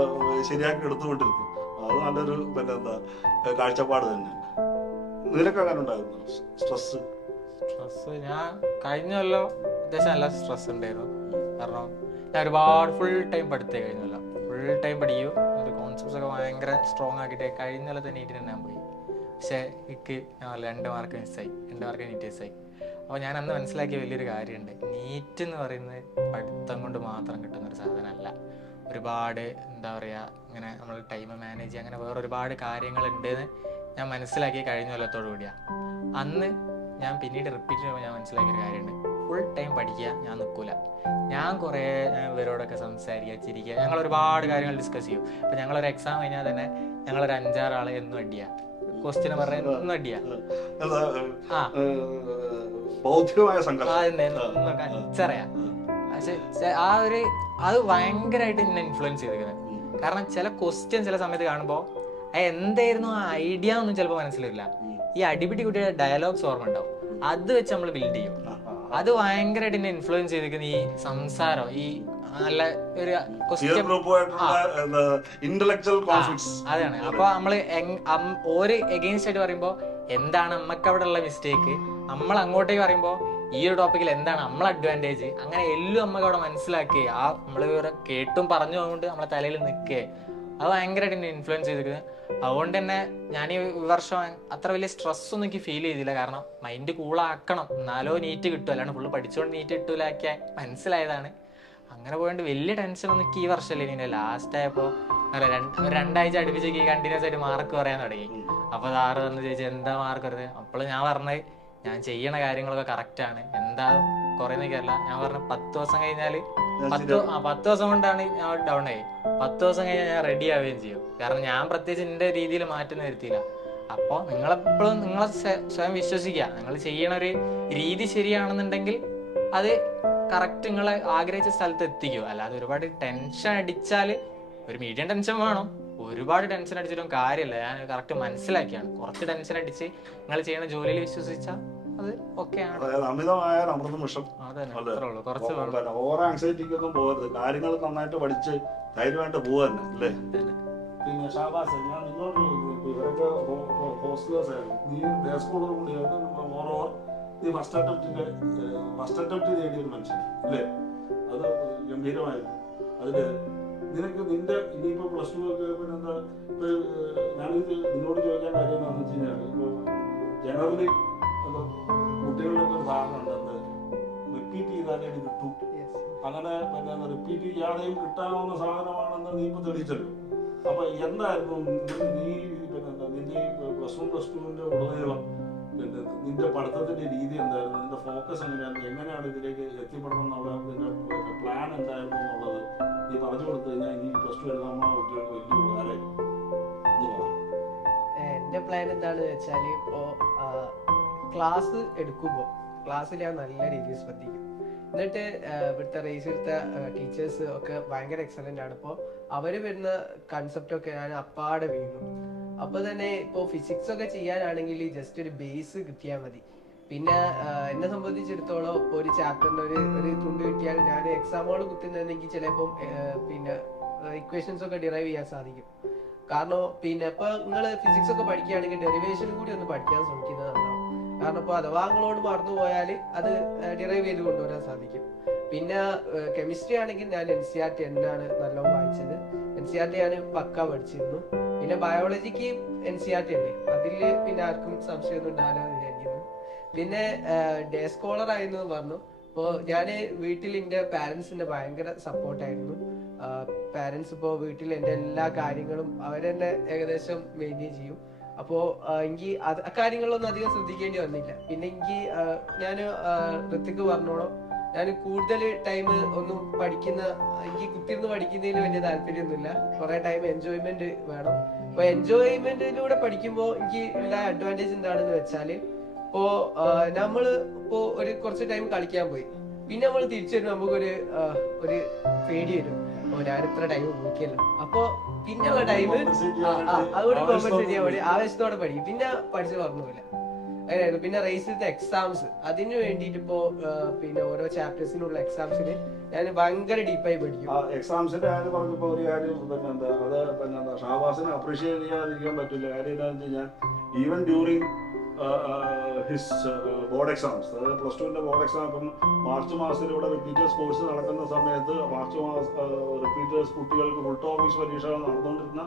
ശരിയാക്കി എടുത്തുകൊണ്ടിരുന്നു. അത് നല്ലൊരു പിന്നെ കാഴ്ചപ്പാട് തന്നെ. നിനക്ക് അങ്ങനെ ഉണ്ടായിരുന്നു സ്ട്രെസ്? ഞാൻ കഴിഞ്ഞല്ലോ അത്യാവശ്യം നല്ല സ്ട്രെസ് ഉണ്ടായിരുന്നു. കാരണം ഞാൻ ഒരുപാട് ഫുൾ ടൈം പഠിത്തേ കഴിഞ്ഞല്ലോ, ഫുൾ ടൈം പഠിക്കും. ഒരു കോൺസെപ്റ്റ്സ് ഒക്കെ ഭയങ്കര സ്ട്രോങ് ആക്കിയിട്ട് കഴിഞ്ഞല്ലോ തന്നെ നീറ്റിന് ഞാൻ പോയി. പക്ഷേ എനിക്ക് ഞാൻ 2 മാർക്ക് മിസ്സായി, 2 മാർക്ക് നീറ്റ് മിസ്സായി. അപ്പോൾ ഞാൻ അന്ന് മനസ്സിലാക്കിയ വലിയൊരു കാര്യമുണ്ട്, നീറ്റ് എന്ന് പറയുന്നത് പഠിത്തം കൊണ്ട് മാത്രം കിട്ടുന്നൊരു സാധനമല്ല. ഒരുപാട് എന്താ പറയുക, ഇങ്ങനെ നമ്മൾ ടൈം മാനേജ് ചെയ്യുക, അങ്ങനെ വേറെ ഒരുപാട് കാര്യങ്ങളുണ്ടെന്ന് ഞാൻ മനസ്സിലാക്കി കഴിഞ്ഞ കൊല്ലത്തോടു കൂടിയാണ്. അന്ന് ഞാൻ പിന്നീട് റിപ്പീറ്റ് ചെയ്യുമ്പോൾ ഞാൻ മനസ്സിലാക്കിയൊരു കാര്യമുണ്ട്, ഫുൾ ടൈം പഠിക്കുക, ഞാൻ നിൽക്കില്ല. ഞാൻ ഇവരോടൊക്കെ സംസാരിക്കുക, ചിരിക്കുക, ഞങ്ങൾ ഒരുപാട് കാര്യങ്ങൾ ഡിസ്കസ് ചെയ്യും. ഇപ്പം ഞങ്ങളൊരു എക്സാം കഴിഞ്ഞാൽ തന്നെ ഞങ്ങളൊരു 5-6 ആൾ എന്നും അടിക്കുക, ക്വസ്റ്റ്യന് പറഞ്ഞ എന്നും അടിക്കുക. അച്ചറിയാം. പക്ഷെ അത് ഭയങ്കരമായിട്ട് എന്നെ ഇൻഫ്ലുവൻസ് ചെയ്തിരിക്കുന്നത്. കാരണം ചില ക്വസ്റ്റ്യൻ ചില സമയത്ത് കാണുമ്പോൾ എന്തായിരുന്നു ആ ഐഡിയ ഒന്നും ചിലപ്പോൾ മനസ്സിലില്ല. ഈ അടിപിടി കുട്ടിയുടെ ഡയലോഗ്സ് ഓർമ്മ ഉണ്ടാവും, അത് വെച്ച് നമ്മൾ ബിൽഡ് ചെയ്യും. അത് ഭയങ്കരമായിട്ട് എന്നെ ഇൻഫ്ലുവൻസ് ചെയ്തിരിക്കുന്ന ഈ സംസാരം, ഈ നല്ല ഒരു അതാണ്. അപ്പൊ നമ്മള് ഒരു എഗെയിൻസ്റ്റ് ആയിട്ട് പറയുമ്പോ എന്താണ് നമ്മക്ക് അവിടെ ഉള്ള മിസ്റ്റേക്ക്, നമ്മൾ അങ്ങോട്ടേക്ക് പറയുമ്പോ ഈ ഒരു ടോപ്പിക്കിൽ എന്താണ് നമ്മളെ അഡ്വാൻറ്റേജ്, അങ്ങനെ എല്ലാം നമുക്ക് അവിടെ മനസ്സിലാക്കി ആ നമ്മള് കേട്ടും പറഞ്ഞു കൊണ്ട് നമ്മളെ തലയിൽ നിൽക്കേ. അത് ഭയങ്കരമായിട്ട് എന്നെ ഇൻഫ്ലുവൻസ് ചെയ്തിരിക്കുന്നത്. അതുകൊണ്ട് തന്നെ ഞാൻ ഈ വർഷം അത്ര വലിയ സ്ട്രെസ് ഒന്നും എനിക്ക് ഫീൽ ചെയ്തില്ല. കാരണം മൈൻഡ് കൂളാക്കണം, എന്നാലോ നീറ്റ് കിട്ടും, അല്ലാണ്ട് ഫുള്ള് പഠിച്ചുകൊണ്ട് നീറ്റ് കിട്ടൂലൊക്കെ മനസ്സിലായതാണ്. അങ്ങനെ പോയിട്ട് വലിയ ടെൻഷനൊന്നും എനിക്ക് ഈ വർഷമല്ലേ. ഇനി ലാസ്റ്റ് ആയപ്പോൾ 2 ആഴ്ച അടുപ്പിച്ചേക്ക് കണ്ടിന്യൂസ് ആയിട്ട് മാർക്ക് പറയാൻ തുടങ്ങി. അപ്പോൾ സാറ് വന്ന് ചോദിച്ചു എന്താ മാർക്ക് പറയുന്നത്. അപ്പോൾ ഞാൻ പറഞ്ഞത് ഞാൻ ചെയ്യണ കാര്യങ്ങളൊക്കെ കറക്റ്റാണ്, എന്താ കുറയുന്നൊക്കെയല്ല. ഞാൻ പറഞ്ഞു 10 ദിവസം കഴിഞ്ഞാൽ 10 ദിവസം കൊണ്ടാണ് ഞാൻ ഡൗൺ ആയി. 10 ദിവസം കഴിഞ്ഞാൽ ഞാൻ റെഡി ആവുകയും ചെയ്യും. കാരണം ഞാൻ പ്രത്യേകിച്ച് എൻ്റെ രീതിയിൽ മാറ്റം വരുത്തിയില്ല. അപ്പോൾ നിങ്ങളെപ്പോഴും നിങ്ങളെ സ്വയം വിശ്വസിക്കുക. നിങ്ങൾ ചെയ്യണ ഒരു രീതി ശരിയാണെന്നുണ്ടെങ്കിൽ അത് കറക്റ്റ് നിങ്ങൾ ആഗ്രഹിച്ച സ്ഥലത്ത് എത്തിക്കും. അല്ലാതെ ഒരുപാട് ടെൻഷൻ അടിച്ചാൽ, ഒരു മീഡിയം ടെൻഷൻ വേണം, ഒരുപാട് ടെൻഷൻ അടിച്ചിട്ടും കാര്യമില്ല. ഞാൻ കറക്റ്റ് മനസ്സിലാക്കിയാണ്. കുറച്ച് ടെൻഷൻ അടിച്ച് നിങ്ങൾ ചെയ്യുന്ന ജോലിയിൽ വിശ്വസിച്ചാൽ അത് ഓക്കെയാണ്. അമിതമായ അമൃതനിമിഷം, ഓവർ ആങ്സൈറ്റിക്കൊന്നും പോകരുത്. കാര്യങ്ങൾ നന്നായിട്ട് പഠിച്ച് ധൈര്യമായിട്ട് പോവാന്നെ അല്ലേ. പിന്നെ ഷാബാസ്, ഞാൻ നിങ്ങളോട് ഇവരൊക്കെ ഹോസ്റ്റലേഴ്സ് ആയിരുന്നു, നീ ഡേ സ്കൂളോട് കൂടിയായിരുന്നു. മോറോവർ നീ ഫസ്റ്റ് അറ്റംപ്റ്റ് നേടിയൊരു മനുഷ്യൻ അല്ലേ. അത് ഗംഭീരമായിരുന്നു. അതില് നിനക്ക് നിന്റെ ഇനിയിപ്പോ +2 ഒക്കെ പിന്നെ എന്താ ഞാനിത് നിന്നോട് ചോദിക്കാൻ കാര്യം എന്താണെന്ന് വെച്ച് കഴിഞ്ഞാൽ, ഇപ്പോൾ ജനറലി കുട്ടികളുടെ ഒരു ഭാഗമുണ്ട്, എന്ത് റിപ്പീറ്റ് ചെയ്താലേ ഇത് കിട്ടും. അങ്ങനെ പിന്നെ റിപ്പീറ്റ് ചെയ്യാതെയും കിട്ടാവുന്ന സാധനമാണെന്ന് നീ ഇപ്പൊ തെളിയിച്ചല്ലോ. അപ്പൊ എന്തായിരുന്നു നീ പിന്നെ എന്താ നിന്റെ +1 +2 ഉടനീളം പിന്നെ നിന്റെ പഠിത്തത്തിന്റെ രീതി എന്തായിരുന്നു, നിന്റെ ഫോക്കസ് എങ്ങനെയാണ് ഇതിലേക്ക് എത്തിപ്പെടണം എന്നുള്ള നിന്റെ പ്ലാൻ എന്തായിരുന്നു എന്നുള്ളത് നീ പറഞ്ഞു കൊടുത്തു കഴിഞ്ഞാൽ ഇനി പ്ലസ് ടു എഴുതാൻ പോകുന്ന കുട്ടികൾക്ക് വലിയ ഉപകാരമായിരിക്കും എന്ന് പറഞ്ഞു. എൻ്റെ പ്ലാൻ എന്താണെന്ന് വെച്ചാൽ ഇപ്പോൾ ക്ലാസ് എടുക്കുമ്പോൾ ക്ലാസ്സിൽ ഞാൻ നല്ല രീതിയിൽ ശ്രദ്ധിക്കും. എന്നിട്ട് ഇവിടുത്തെ റേസിലത്തെ ടീച്ചേഴ്സ് ഒക്കെ ഭയങ്കര എക്സലൻ്റ് ആണ്. ഇപ്പോൾ അവർ വരുന്ന കൺസെപ്റ്റൊക്കെ ഞാൻ അപ്പാടെ വീഴും. അപ്പോൾ തന്നെ ഇപ്പോൾ ഫിസിക്സ് ഒക്കെ ചെയ്യാനാണെങ്കിൽ ജസ്റ്റ് ഒരു ബേസ് കിട്ടിയാൽ മതി. പിന്നെ എന്നെ സംബന്ധിച്ചിടത്തോളം ഇപ്പോൾ ഒരു ചാപ്റ്ററിൻ്റെ ഒരു തുണ്ട് കിട്ടിയാൽ ഞാൻ എക്സാമുകൾ കുത്തുന്നതെങ്കിൽ ചിലപ്പം പിന്നെ ഇക്വേഷൻസ് ഒക്കെ ഡിറൈവ് ചെയ്യാൻ സാധിക്കും. കാരണം പിന്നെ ഇപ്പോൾ നിങ്ങൾ ഫിസിക്സ് ഒക്കെ പഠിക്കുകയാണെങ്കിൽ ഡെറിവേഷൻ കൂടി ഒന്ന് പഠിക്കാൻ ശ്രമിക്കുന്നതാണ്. കാരണം ഇപ്പോൾ അഥവാ നിങ്ങളോട് മറന്നു പോയാൽ അത് ഡിറൈവ് ചെയ്ത് കൊണ്ടുവരാൻ സാധിക്കും. പിന്നെ കെമിസ്ട്രി ആണെങ്കിൽ ഞാൻ NCERT എന്നാണ് നല്ലോണം വായിച്ചത്. NCERT ഞാൻ പക്ക പഠിച്ചിരുന്നു. പിന്നെ ബയോളജിക്ക് NCERT തന്നെ, അതിൽ പിന്നെ ആർക്കും സംശയമൊന്നും ഉണ്ടാവില്ലെന്ന് വിചാരിക്കുന്നു. പിന്നെ ഡേ സ്കോളർ ആയിരുന്നു പറഞ്ഞു. അപ്പോൾ ഞാൻ വീട്ടിൽ എൻ്റെ പാരൻസിൻ്റെ ഭയങ്കര സപ്പോർട്ടായിരുന്നു. പാരൻസ് ഇപ്പോൾ വീട്ടിൽ എൻ്റെ എല്ലാ കാര്യങ്ങളും അവരെന്നെ ഏകദേശം മെയിൻറ്റെയിൻ ചെയ്യും. അപ്പോൾ എനിക്ക് അക്കാര്യങ്ങളിലൊന്നും അധികം ശ്രദ്ധിക്കേണ്ടി വന്നില്ല. പിന്നെ എനിക്ക് ഞാൻ ഋത്തിക്ക് പറഞ്ഞോളാം, ഞാൻ കൂടുതൽ ടൈം ഒന്നും എനിക്ക് കുത്തിരുന്ന് പഠിക്കുന്നതിന് വലിയ താല്പര്യമൊന്നുമില്ല. കുറേ ടൈം എൻജോയ്മെന്റ് വേണം. അപ്പോൾ എൻജോയ്മെന്റിലൂടെ പഠിക്കുമ്പോൾ എനിക്ക് ഉള്ള അഡ്വാൻറ്റേജ് എന്താണെന്ന് വെച്ചാൽ, ഇപ്പോൾ നമ്മൾ ഇപ്പോൾ കുറച്ച് ടൈം കളിക്കാൻ പോയി, പിന്നെ നമ്മൾ തിരിച്ചു വരുമ്പോൾ നമുക്കൊരു പേടി വരും. അപ്പോൾ ഞാൻ ഇത്ര ടൈം നോക്കിയല്ലോ, അപ്പോൾ പിന്നെയുള്ള ടൈം അതുകൊണ്ട് കോമ്പൻസേറ്റ് ചെയ്യാൻ വേണ്ടി ആവേശത്തോടെ പഠിക്കും. പിന്നെ പഠിച്ച് പറഞ്ഞില്ല അങ്ങനെയായിരുന്നു. പിന്നെ റേസിലത്തെ എക്സാംസ്, അതിന് വേണ്ടിയിട്ട് ഇപ്പോ പിന്നെ ഓരോ ചാപ്റ്റേഴ്സിനുള്ള എക്സാംസിന് ഞാൻ ഭയങ്കര ഡീപ്പായി പഠിക്കും. എക്സാംസിന്റെ കാര്യം പറഞ്ഞപ്പോ ഒരു കാര്യം പിന്നെന്താ ഷാബാസിനെ അപ്രീഷിയേറ്റ് ചെയ്യാതിരിക്കാൻ പറ്റില്ല. കാര്യം എന്താണെന്ന് വെച്ച് കഴിഞ്ഞാൽ even during his board exams, അതായത് പ്ലസ് ടുവിന്റെ ബോർഡ് എക്സാം, ഇപ്പം മാർച്ച് മാസത്തിലൂടെ റിപ്പീറ്റേഴ്സ് കോഴ്സ് നടക്കുന്ന സമയത്ത് മാർച്ച് റിപ്പീറ്റേഴ്സ് കുട്ടികൾക്ക് ഫുൾ ടോപ്പിക്സ് പരീക്ഷകൾ നടന്നുകൊണ്ടിരുന്ന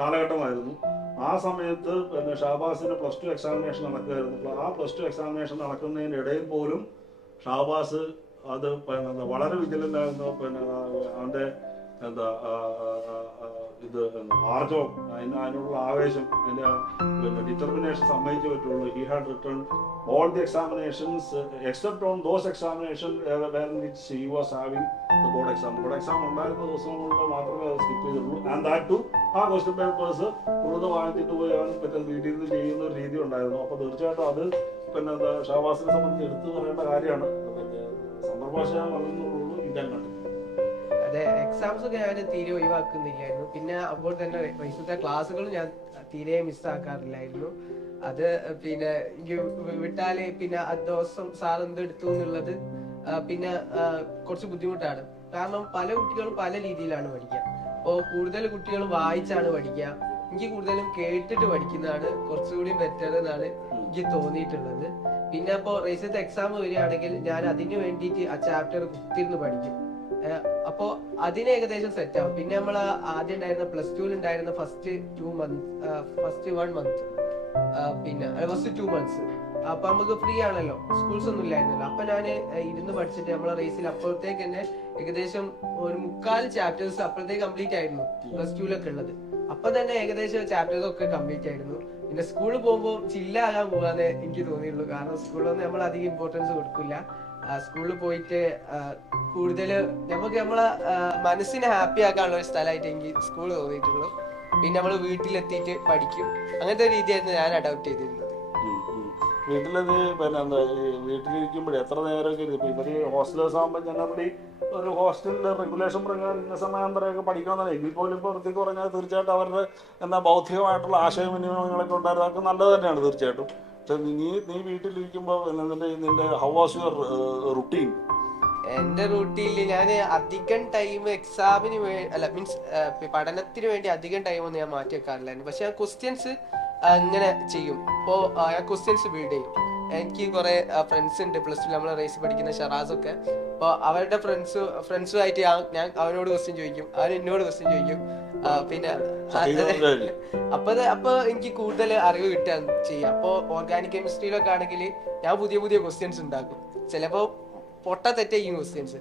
കാലഘട്ടമായിരുന്നു. ആ സമയത്ത് പിന്നെ ഷാബാസിന് പ്ലസ് ടു എക്സാമിനേഷൻ നടക്കുമായിരുന്നു. ആ പ്ലസ് ടു എക്സാമിനേഷൻ നടക്കുന്നതിനിടയിൽ പോലും ഷാബാസ് അത് പിന്നെ വളരെ വിജിലൻ്റ് ആയിരുന്നു. പിന്നെ അവൻ്റെ ഇത് ആർജവം, അതിനുള്ള ആവേശം, അതിൻ്റെ പിന്നെ ഡിറ്റർമിനേഷൻ സമ്മതിച്ചേ പറ്റുള്ളൂ. He had return all the examinations except on those examinations when which he was having the board exam. Board exam ഉണ്ടായിരുന്ന ദിവസങ്ങളിൽ മാത്രമേ അത് സ്കിപ്പ് ചെയ്തിട്ടുള്ളൂ. ആൻഡ് ദാറ്റ് ടു ആ ക്വസ്റ്റ്യൻ പേപ്പേഴ്സ് കൂടുതൽ വാങ്ങിച്ചിട്ട് പോയി അവൻ പിന്നെ വീട്ടിൽ നിന്ന് ചെയ്യുന്ന ഒരു രീതി ഉണ്ടായിരുന്നു. അപ്പോൾ തീർച്ചയായിട്ടും അത് പിന്നെ ഷാബാസിനെ സംബന്ധിച്ച് എടുത്തു പറയേണ്ട കാര്യമാണ്. പിന്നെ സന്ദർഭവശാൽ വന്നെന്നുള്ളൂ ഇന്ത്യൻ കണ്ടു. അതെ, എക്സാംസ് ഒക്കെ ഞാൻ തീരെ ഒഴിവാക്കുന്നില്ലായിരുന്നു. പിന്നെ അപ്പോൾ തന്നെ റേസിലത്തെ ക്ലാസ്സുകളും ഞാൻ തീരെ മിസ്സാക്കാറില്ലായിരുന്നു. അത് പിന്നെ വിട്ടാല് പിന്നെ ആ ദിവസം സാർ എന്തെടുത്തു എന്നുള്ളത് പിന്നെ കുറച്ച് ബുദ്ധിമുട്ടാണ്. കാരണം പല കുട്ടികളും പല രീതിയിലാണ് പഠിക്കുക. അപ്പോൾ കൂടുതൽ കുട്ടികൾ വായിച്ചാണ് പഠിക്കുക. എനിക്ക് കൂടുതലും കേട്ടിട്ട് പഠിക്കുന്നതാണ് കുറച്ചുകൂടി ബെറ്റർ എന്നാണ് എനിക്ക് തോന്നിയിട്ടുള്ളത്. പിന്നെ അപ്പോൾ റേസിലത്തെ എക്സാം വരികയാണെങ്കിൽ ഞാൻ അതിന് വേണ്ടിയിട്ട് ആ ചാപ്റ്റർ കുത്തിരുന്ന് പഠിക്കും. അപ്പോൾ അതിന് ഏകദേശം സെറ്റ് ആവും. പിന്നെ നമ്മൾ ആദ്യം ഉണ്ടായിരുന്ന പ്ലസ് ടുവിൽ ഉണ്ടായിരുന്ന ഫസ്റ്റ് 1 month പിന്നെ ഫസ്റ്റ് 2 months അപ്പൊ നമുക്ക് ഫ്രീ ആണല്ലോ, സ്കൂൾസ് ഒന്നും ഇല്ലായിരുന്നല്ലോ. അപ്പൊ ഞാൻ ഇരുന്ന് പഠിച്ചിട്ട് നമ്മളെ റേസിൽ അപ്പോഴത്തേക്ക് തന്നെ ഏകദേശം ഒരു 3/4 ചാപ്റ്റേഴ്സ് അപ്പോഴത്തേക്ക് കംപ്ലീറ്റ് ആയിരുന്നു പ്ലസ് ടുവിലൊക്കെ ഉള്ളത്. അപ്പൊ തന്നെ ഏകദേശം ചാപ്റ്റേഴ്സ് ഒക്കെ കംപ്ലീറ്റ് ആയിരുന്നു. പിന്നെ സ്കൂളിൽ പോകുമ്പോൾ ചില്ലാകാൻ പോകാതെ എനിക്ക് തോന്നിയുള്ളൂ. കാരണം സ്കൂളിലൊന്നും നമ്മൾ അധികം ഇമ്പോർട്ടൻസ് കൊടുക്കില്ല. സ്കൂളിൽ പോയിട്ട് കൂടുതൽ നമുക്ക് നമ്മളെ മനസ്സിനെ ഹാപ്പി ആക്കാനുള്ള ഒരു സ്ഥലമായിട്ട് എനിക്ക് സ്കൂൾ തോന്നിയിട്ടുള്ളൂ. പിന്നെ നമ്മൾ വീട്ടിലെത്തിയിട്ട് പഠിക്കും. അങ്ങനത്തെ രീതിയായിരുന്നു ഞാൻ അഡോപ്റ്റ് ചെയ്തിരുന്നത്. വീട്ടിലത് പിന്നെ എന്താ വീട്ടിലിരിക്കുമ്പോഴേ എത്ര നേരമൊക്കെ ഇപ്പം ഇവര് ഹോസ്റ്റലേഴ്സ് ആകുമ്പോൾ ജനറലി ഒരു ഹോസ്റ്റലിന്റെ റെഗുലേഷൻ പ്രകാരം ഇന്ന സമയാന്തരമൊക്കെ പഠിക്കണമെന്നല്ല. എങ്കിൽ പോലും ഇപ്പോൾ വൃത്തിക്ക് പറഞ്ഞാൽ തീർച്ചയായിട്ടും അവരുടെ എന്താ ബൗദ്ധികമായിട്ടുള്ള ആശയവിനിമയങ്ങളൊക്കെ ഉണ്ടായിരുന്നു. അതൊക്കെ നല്ലത് തന്നെയാണ് തീർച്ചയായിട്ടും. പക്ഷെ നീ വീട്ടിലിരിക്കുമ്പോൾ നിന്റെ ഹൗ വാസ് യുവർ റുട്ടീൻ? എന്റെ റൂട്ടീനിൽ ഞാൻ അധികം ടൈം എക്സാമിന് മീൻസ് പഠനത്തിന് വേണ്ടി അധികം ടൈമൊന്നും ഞാൻ മാറ്റി വെക്കാറില്ലായിരുന്നു. പക്ഷെ ഞാൻ ക്വസ്റ്റ്യൻസ് ഇങ്ങനെ ചെയ്യും. ഇപ്പോൾ ഞാൻ ക്വസ്റ്റ്യൻസ് ബിൽഡ് ചെയ്യും. എനിക്ക് കുറെ ഫ്രണ്ട്സ് ഉണ്ട് പ്ലസ് ടു നമ്മളെ റേസ് പഠിക്കുന്ന ഷറാസൊക്കെ. അപ്പോൾ അവരുടെ ഫ്രണ്ട്സുമായിട്ട് ഞാൻ അവനോട് ക്വസ്റ്റ്യൻ ചോദിക്കും, അവൻ എന്നോട് ക്വസ്റ്റ്യൻ ചോദിക്കും. പിന്നെ അപ്പൊ എനിക്ക് കൂടുതൽ അറിവ് കിട്ടാൻ ചെയ്യും. അപ്പോൾ ഓർഗാനിക് കെമിസ്ട്രിയിലൊക്കെ ആണെങ്കിൽ ഞാൻ പുതിയ ക്വസ്റ്റ്യൻസ് ഉണ്ടാക്കും. ചിലപ്പോൾ പൊട്ട തെറ്റായിരിക്കും ക്വസ്റ്റ്യൻസ്.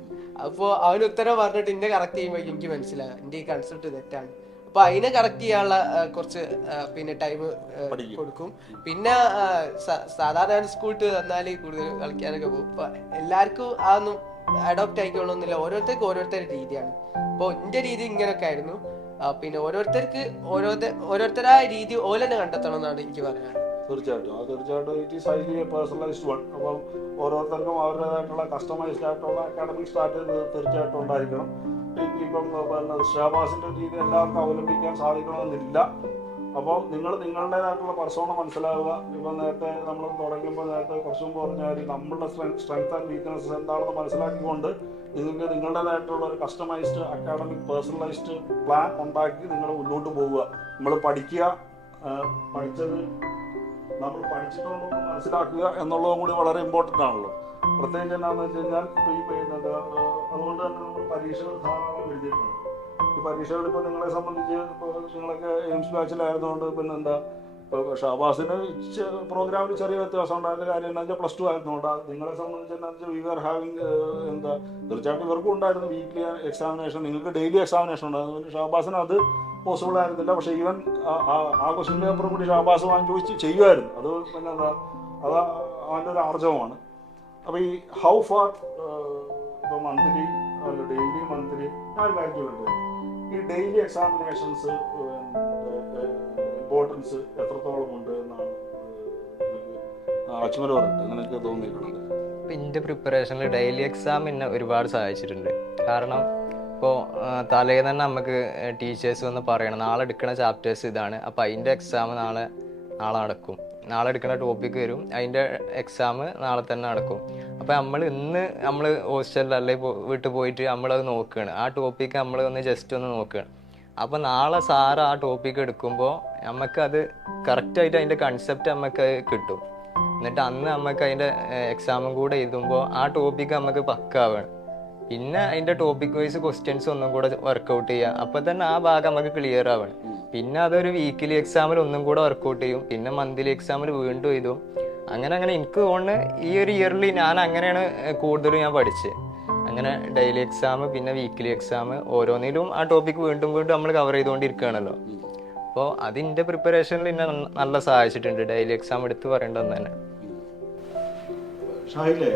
അപ്പോൾ അവന് ഉത്തരം പറഞ്ഞിട്ട് എന്നെ കറക്റ്റ് ചെയ്യുമ്പോൾ എനിക്ക് മനസ്സിലാകും എൻ്റെ ഈ കൺസെപ്റ്റ് തെറ്റാണ്. അപ്പൊ അതിനെ കറക്റ്റ് ചെയ്യാനുള്ള കുറച്ച് പിന്നെ ടൈം കൊടുക്കും. പിന്നെ സാധാരണ സ്കൂളിട്ട് വന്നാല് കൂടുതൽ കളിക്കാനൊക്കെ പോകും. അപ്പൊ എല്ലാവർക്കും അതൊന്നും അഡോപ്റ്റ് ആയിക്കൊള്ളണമെന്നില്ല, ഓരോരുത്തർക്ക് ഓരോരുത്തരുടെ രീതിയാണ്. അപ്പൊ എന്റെ രീതി ഇങ്ങനെയൊക്കെ ആയിരുന്നു. പിന്നെ ഓരോരുത്തർക്ക് ഓരോരുത്തരായ രീതി ഓലെന്നെ കണ്ടെത്തണം എന്നാണ് എനിക്ക് പറയാൻ. തീർച്ചയായിട്ടും it is highly personalised one. അപ്പം ഓരോരുത്തർക്കും അവരുടേതായിട്ടുള്ള കസ്റ്റമൈസ്ഡ് ആയിട്ടുള്ള അക്കാഡമിക് സ്ട്രാറ്റജി തീർച്ചയായിട്ടും ഉണ്ടായിരിക്കണം. ഇപ്പം ഷഹബാസിന്റെ രീതി എല്ലാവർക്കും അവലംബിക്കാൻ സാധിക്കണമെന്നില്ല. അപ്പോൾ നിങ്ങൾ നിങ്ങളുടേതായിട്ടുള്ള പെർസോണ മനസ്സിലാവുക. ഇപ്പം നേരത്തെ നമ്മൾ തുടങ്ങുമ്പോൾ നേരത്തെ കുറച്ച് മുമ്പ് പറഞ്ഞാൽ നമ്മളുടെ സ്ട്രെങ്ത് ആൻഡ് വീക്ക്നെസ്സസ് എന്താണെന്ന് മനസ്സിലാക്കിക്കൊണ്ട് നിങ്ങൾക്ക് നിങ്ങളുടേതായിട്ടുള്ള ഒരു കസ്റ്റമൈസ്ഡ് അക്കാഡമിക് പേഴ്സണലൈസ്ഡ് പ്ലാൻ ഉണ്ടാക്കി നിങ്ങൾ മുന്നോട്ട് പോവുക. നമ്മൾ പഠിച്ചത് നമ്മൾ പഠിച്ചിട്ടുണ്ടെന്ന് മനസ്സിലാക്കുക എന്നുള്ളതും കൂടി വളരെ ഇമ്പോർട്ടൻ്റ് ആണല്ലോ. പ്രത്യേകിച്ച് എന്താണെന്ന് വെച്ച് കഴിഞ്ഞാൽ ഇപ്പോൾ ഈ പറയുന്നത് അതുകൊണ്ട് തന്നെ നമ്മൾ പരീക്ഷകൾ ധാരാളം എഴുതിയിട്ടുണ്ട്. ഈ പരീക്ഷകൾ ഇപ്പോൾ നിങ്ങളെ സംബന്ധിച്ച് ഇപ്പോൾ നിങ്ങളൊക്കെ എയിംസ് ബാച്ചിലായിരുന്നുകൊണ്ട് പിന്നെ എന്താ ഇപ്പോൾ ഷഹബാസിന് പ്രോഗ്രാമിൽ ചെറിയ വ്യത്യാസം ഉണ്ടായിരുന്ന കാര്യം എന്താ വെച്ചാൽ +2 ആയിരുന്നുകൊണ്ട് നിങ്ങളെ സംബന്ധിച്ച് എന്താ വെച്ചാൽ വി ആർ ഹാവിങ് എന്താ തീർച്ചയായിട്ടും ഇവർക്കും ഉണ്ടായിരുന്നു വീക്ക്ലി എക്സാമിനേഷൻ, നിങ്ങൾക്ക് ഡെയിലി എക്സാമിനേഷൻ ഉണ്ടായിരുന്നു. ഷഹബാസിന് അത് പോസിബിൾ ആയിരുന്നില്ല. പക്ഷേ ഈവൻ ആ ക്വസ്റ്റ്യൻ പേപ്പറും കൂടി ഷഹബാസ് വാങ്ങിച്ച് ചെയ്യുമായിരുന്നു. അത് പിന്നെ എന്താ അത് അവൻ്റെ ഒരു ആർജവമാണ്. അപ്പോൾ ഈ ഹൗ ഫാർ ഇപ്പോൾ മന്ത്ലി അല്ല ഡെയിലി മന്ത്ലി ഞാൻ കാര്യമുണ്ട് ഈ ഡെയിലി എക്സാമിനേഷൻസ് ഇമ്പോർട്ടൻസ് എത്രത്തോളം ഉണ്ട് എന്നാണ് അച്ഛൻ പറഞ്ഞിട്ട് അങ്ങനെയൊക്കെ തോന്നിയിട്ടുണ്ട്. ഇപ്പം എൻ്റെ പ്രിപ്പറേഷനിൽ ഡെയിലി എക്സാം എന്നെ ഒരുപാട് സഹായിച്ചിട്ടുണ്ട്. കാരണം ഇപ്പോൾ തലേന്ന് തന്നെ നമുക്ക് ടീച്ചേഴ്സ് വന്ന് പറയണം നാളെ എടുക്കുന്ന ചാപ്റ്റേഴ്സ് ഇതാണ്, അപ്പോൾ അതിൻ്റെ എക്സാം നാളെ നടക്കും, നാളെ എടുക്കുന്ന ടോപ്പിക്ക് വരും, അതിൻ്റെ എക്സാം നാളെ തന്നെ നടക്കും. അപ്പോൾ നമ്മൾ ഹോസ്റ്റലിൽ അല്ലെങ്കിൽ വീട്ടിൽ പോയിട്ട് നമ്മളത് നോക്കുകയാണ്, ആ ടോപ്പിക്ക് നമ്മൾ ജസ്റ്റ് ഒന്ന് നോക്കുകയാണ്. അപ്പോൾ നാളെ സാറ് ആ ടോപ്പിക്ക് എടുക്കുമ്പോൾ നമുക്കത് കറക്റ്റായിട്ട് അതിൻ്റെ കൺസെപ്റ്റ് നമുക്ക് കിട്ടും. എന്നിട്ട് അന്ന് നമുക്ക് അതിൻ്റെ എക്സാമും കൂടെ എഴുതുമ്പോൾ ആ ടോപ്പിക്ക് നമുക്ക് പക്കാവണം. പിന്നെ അതിൻ്റെ ടോപ്പിക് വൈസ് ക്വസ്റ്റ്യൻസ് ഒന്നും കൂടെ വർക്കൗട്ട് ചെയ്യുക. അപ്പോൾ തന്നെ ആ ഭാഗം നമുക്ക് ക്ലിയർ ആവണം. പിന്നെ അതൊരു വീക്കിലി എക്സാമിൽ ഒന്നും കൂടെ വർക്കൗട്ട് ചെയ്യും, പിന്നെ മന്ത്ലി എക്സാമിൽ വീണ്ടും എഴുതും. അങ്ങനെ എനിക്ക് തോന്നുന്നു ഈ ഒരു ഇയർലി ഞാൻ അങ്ങനെയാണ് കൂടുതലും ഞാൻ പഠിച്ചത്. അങ്ങനെ ഡെയിലി എക്സാം പിന്നെ വീക്കിലി എക്സാം ഓരോന്നിലും ആ ടോപ്പിക് വീണ്ടും നമ്മൾ കവർ ചെയ്തുകൊണ്ടിരിക്കുകയാണല്ലോ. അപ്പോൾ അതിൻ്റെ പ്രിപ്പറേഷനിൽ എന്നെ നല്ല സഹായിച്ചിട്ടുണ്ട് ഡെയിലി എക്സാം എടുത്ത് പറയേണ്ടതെന്ന് തന്നെ. ഷാഹിലേ,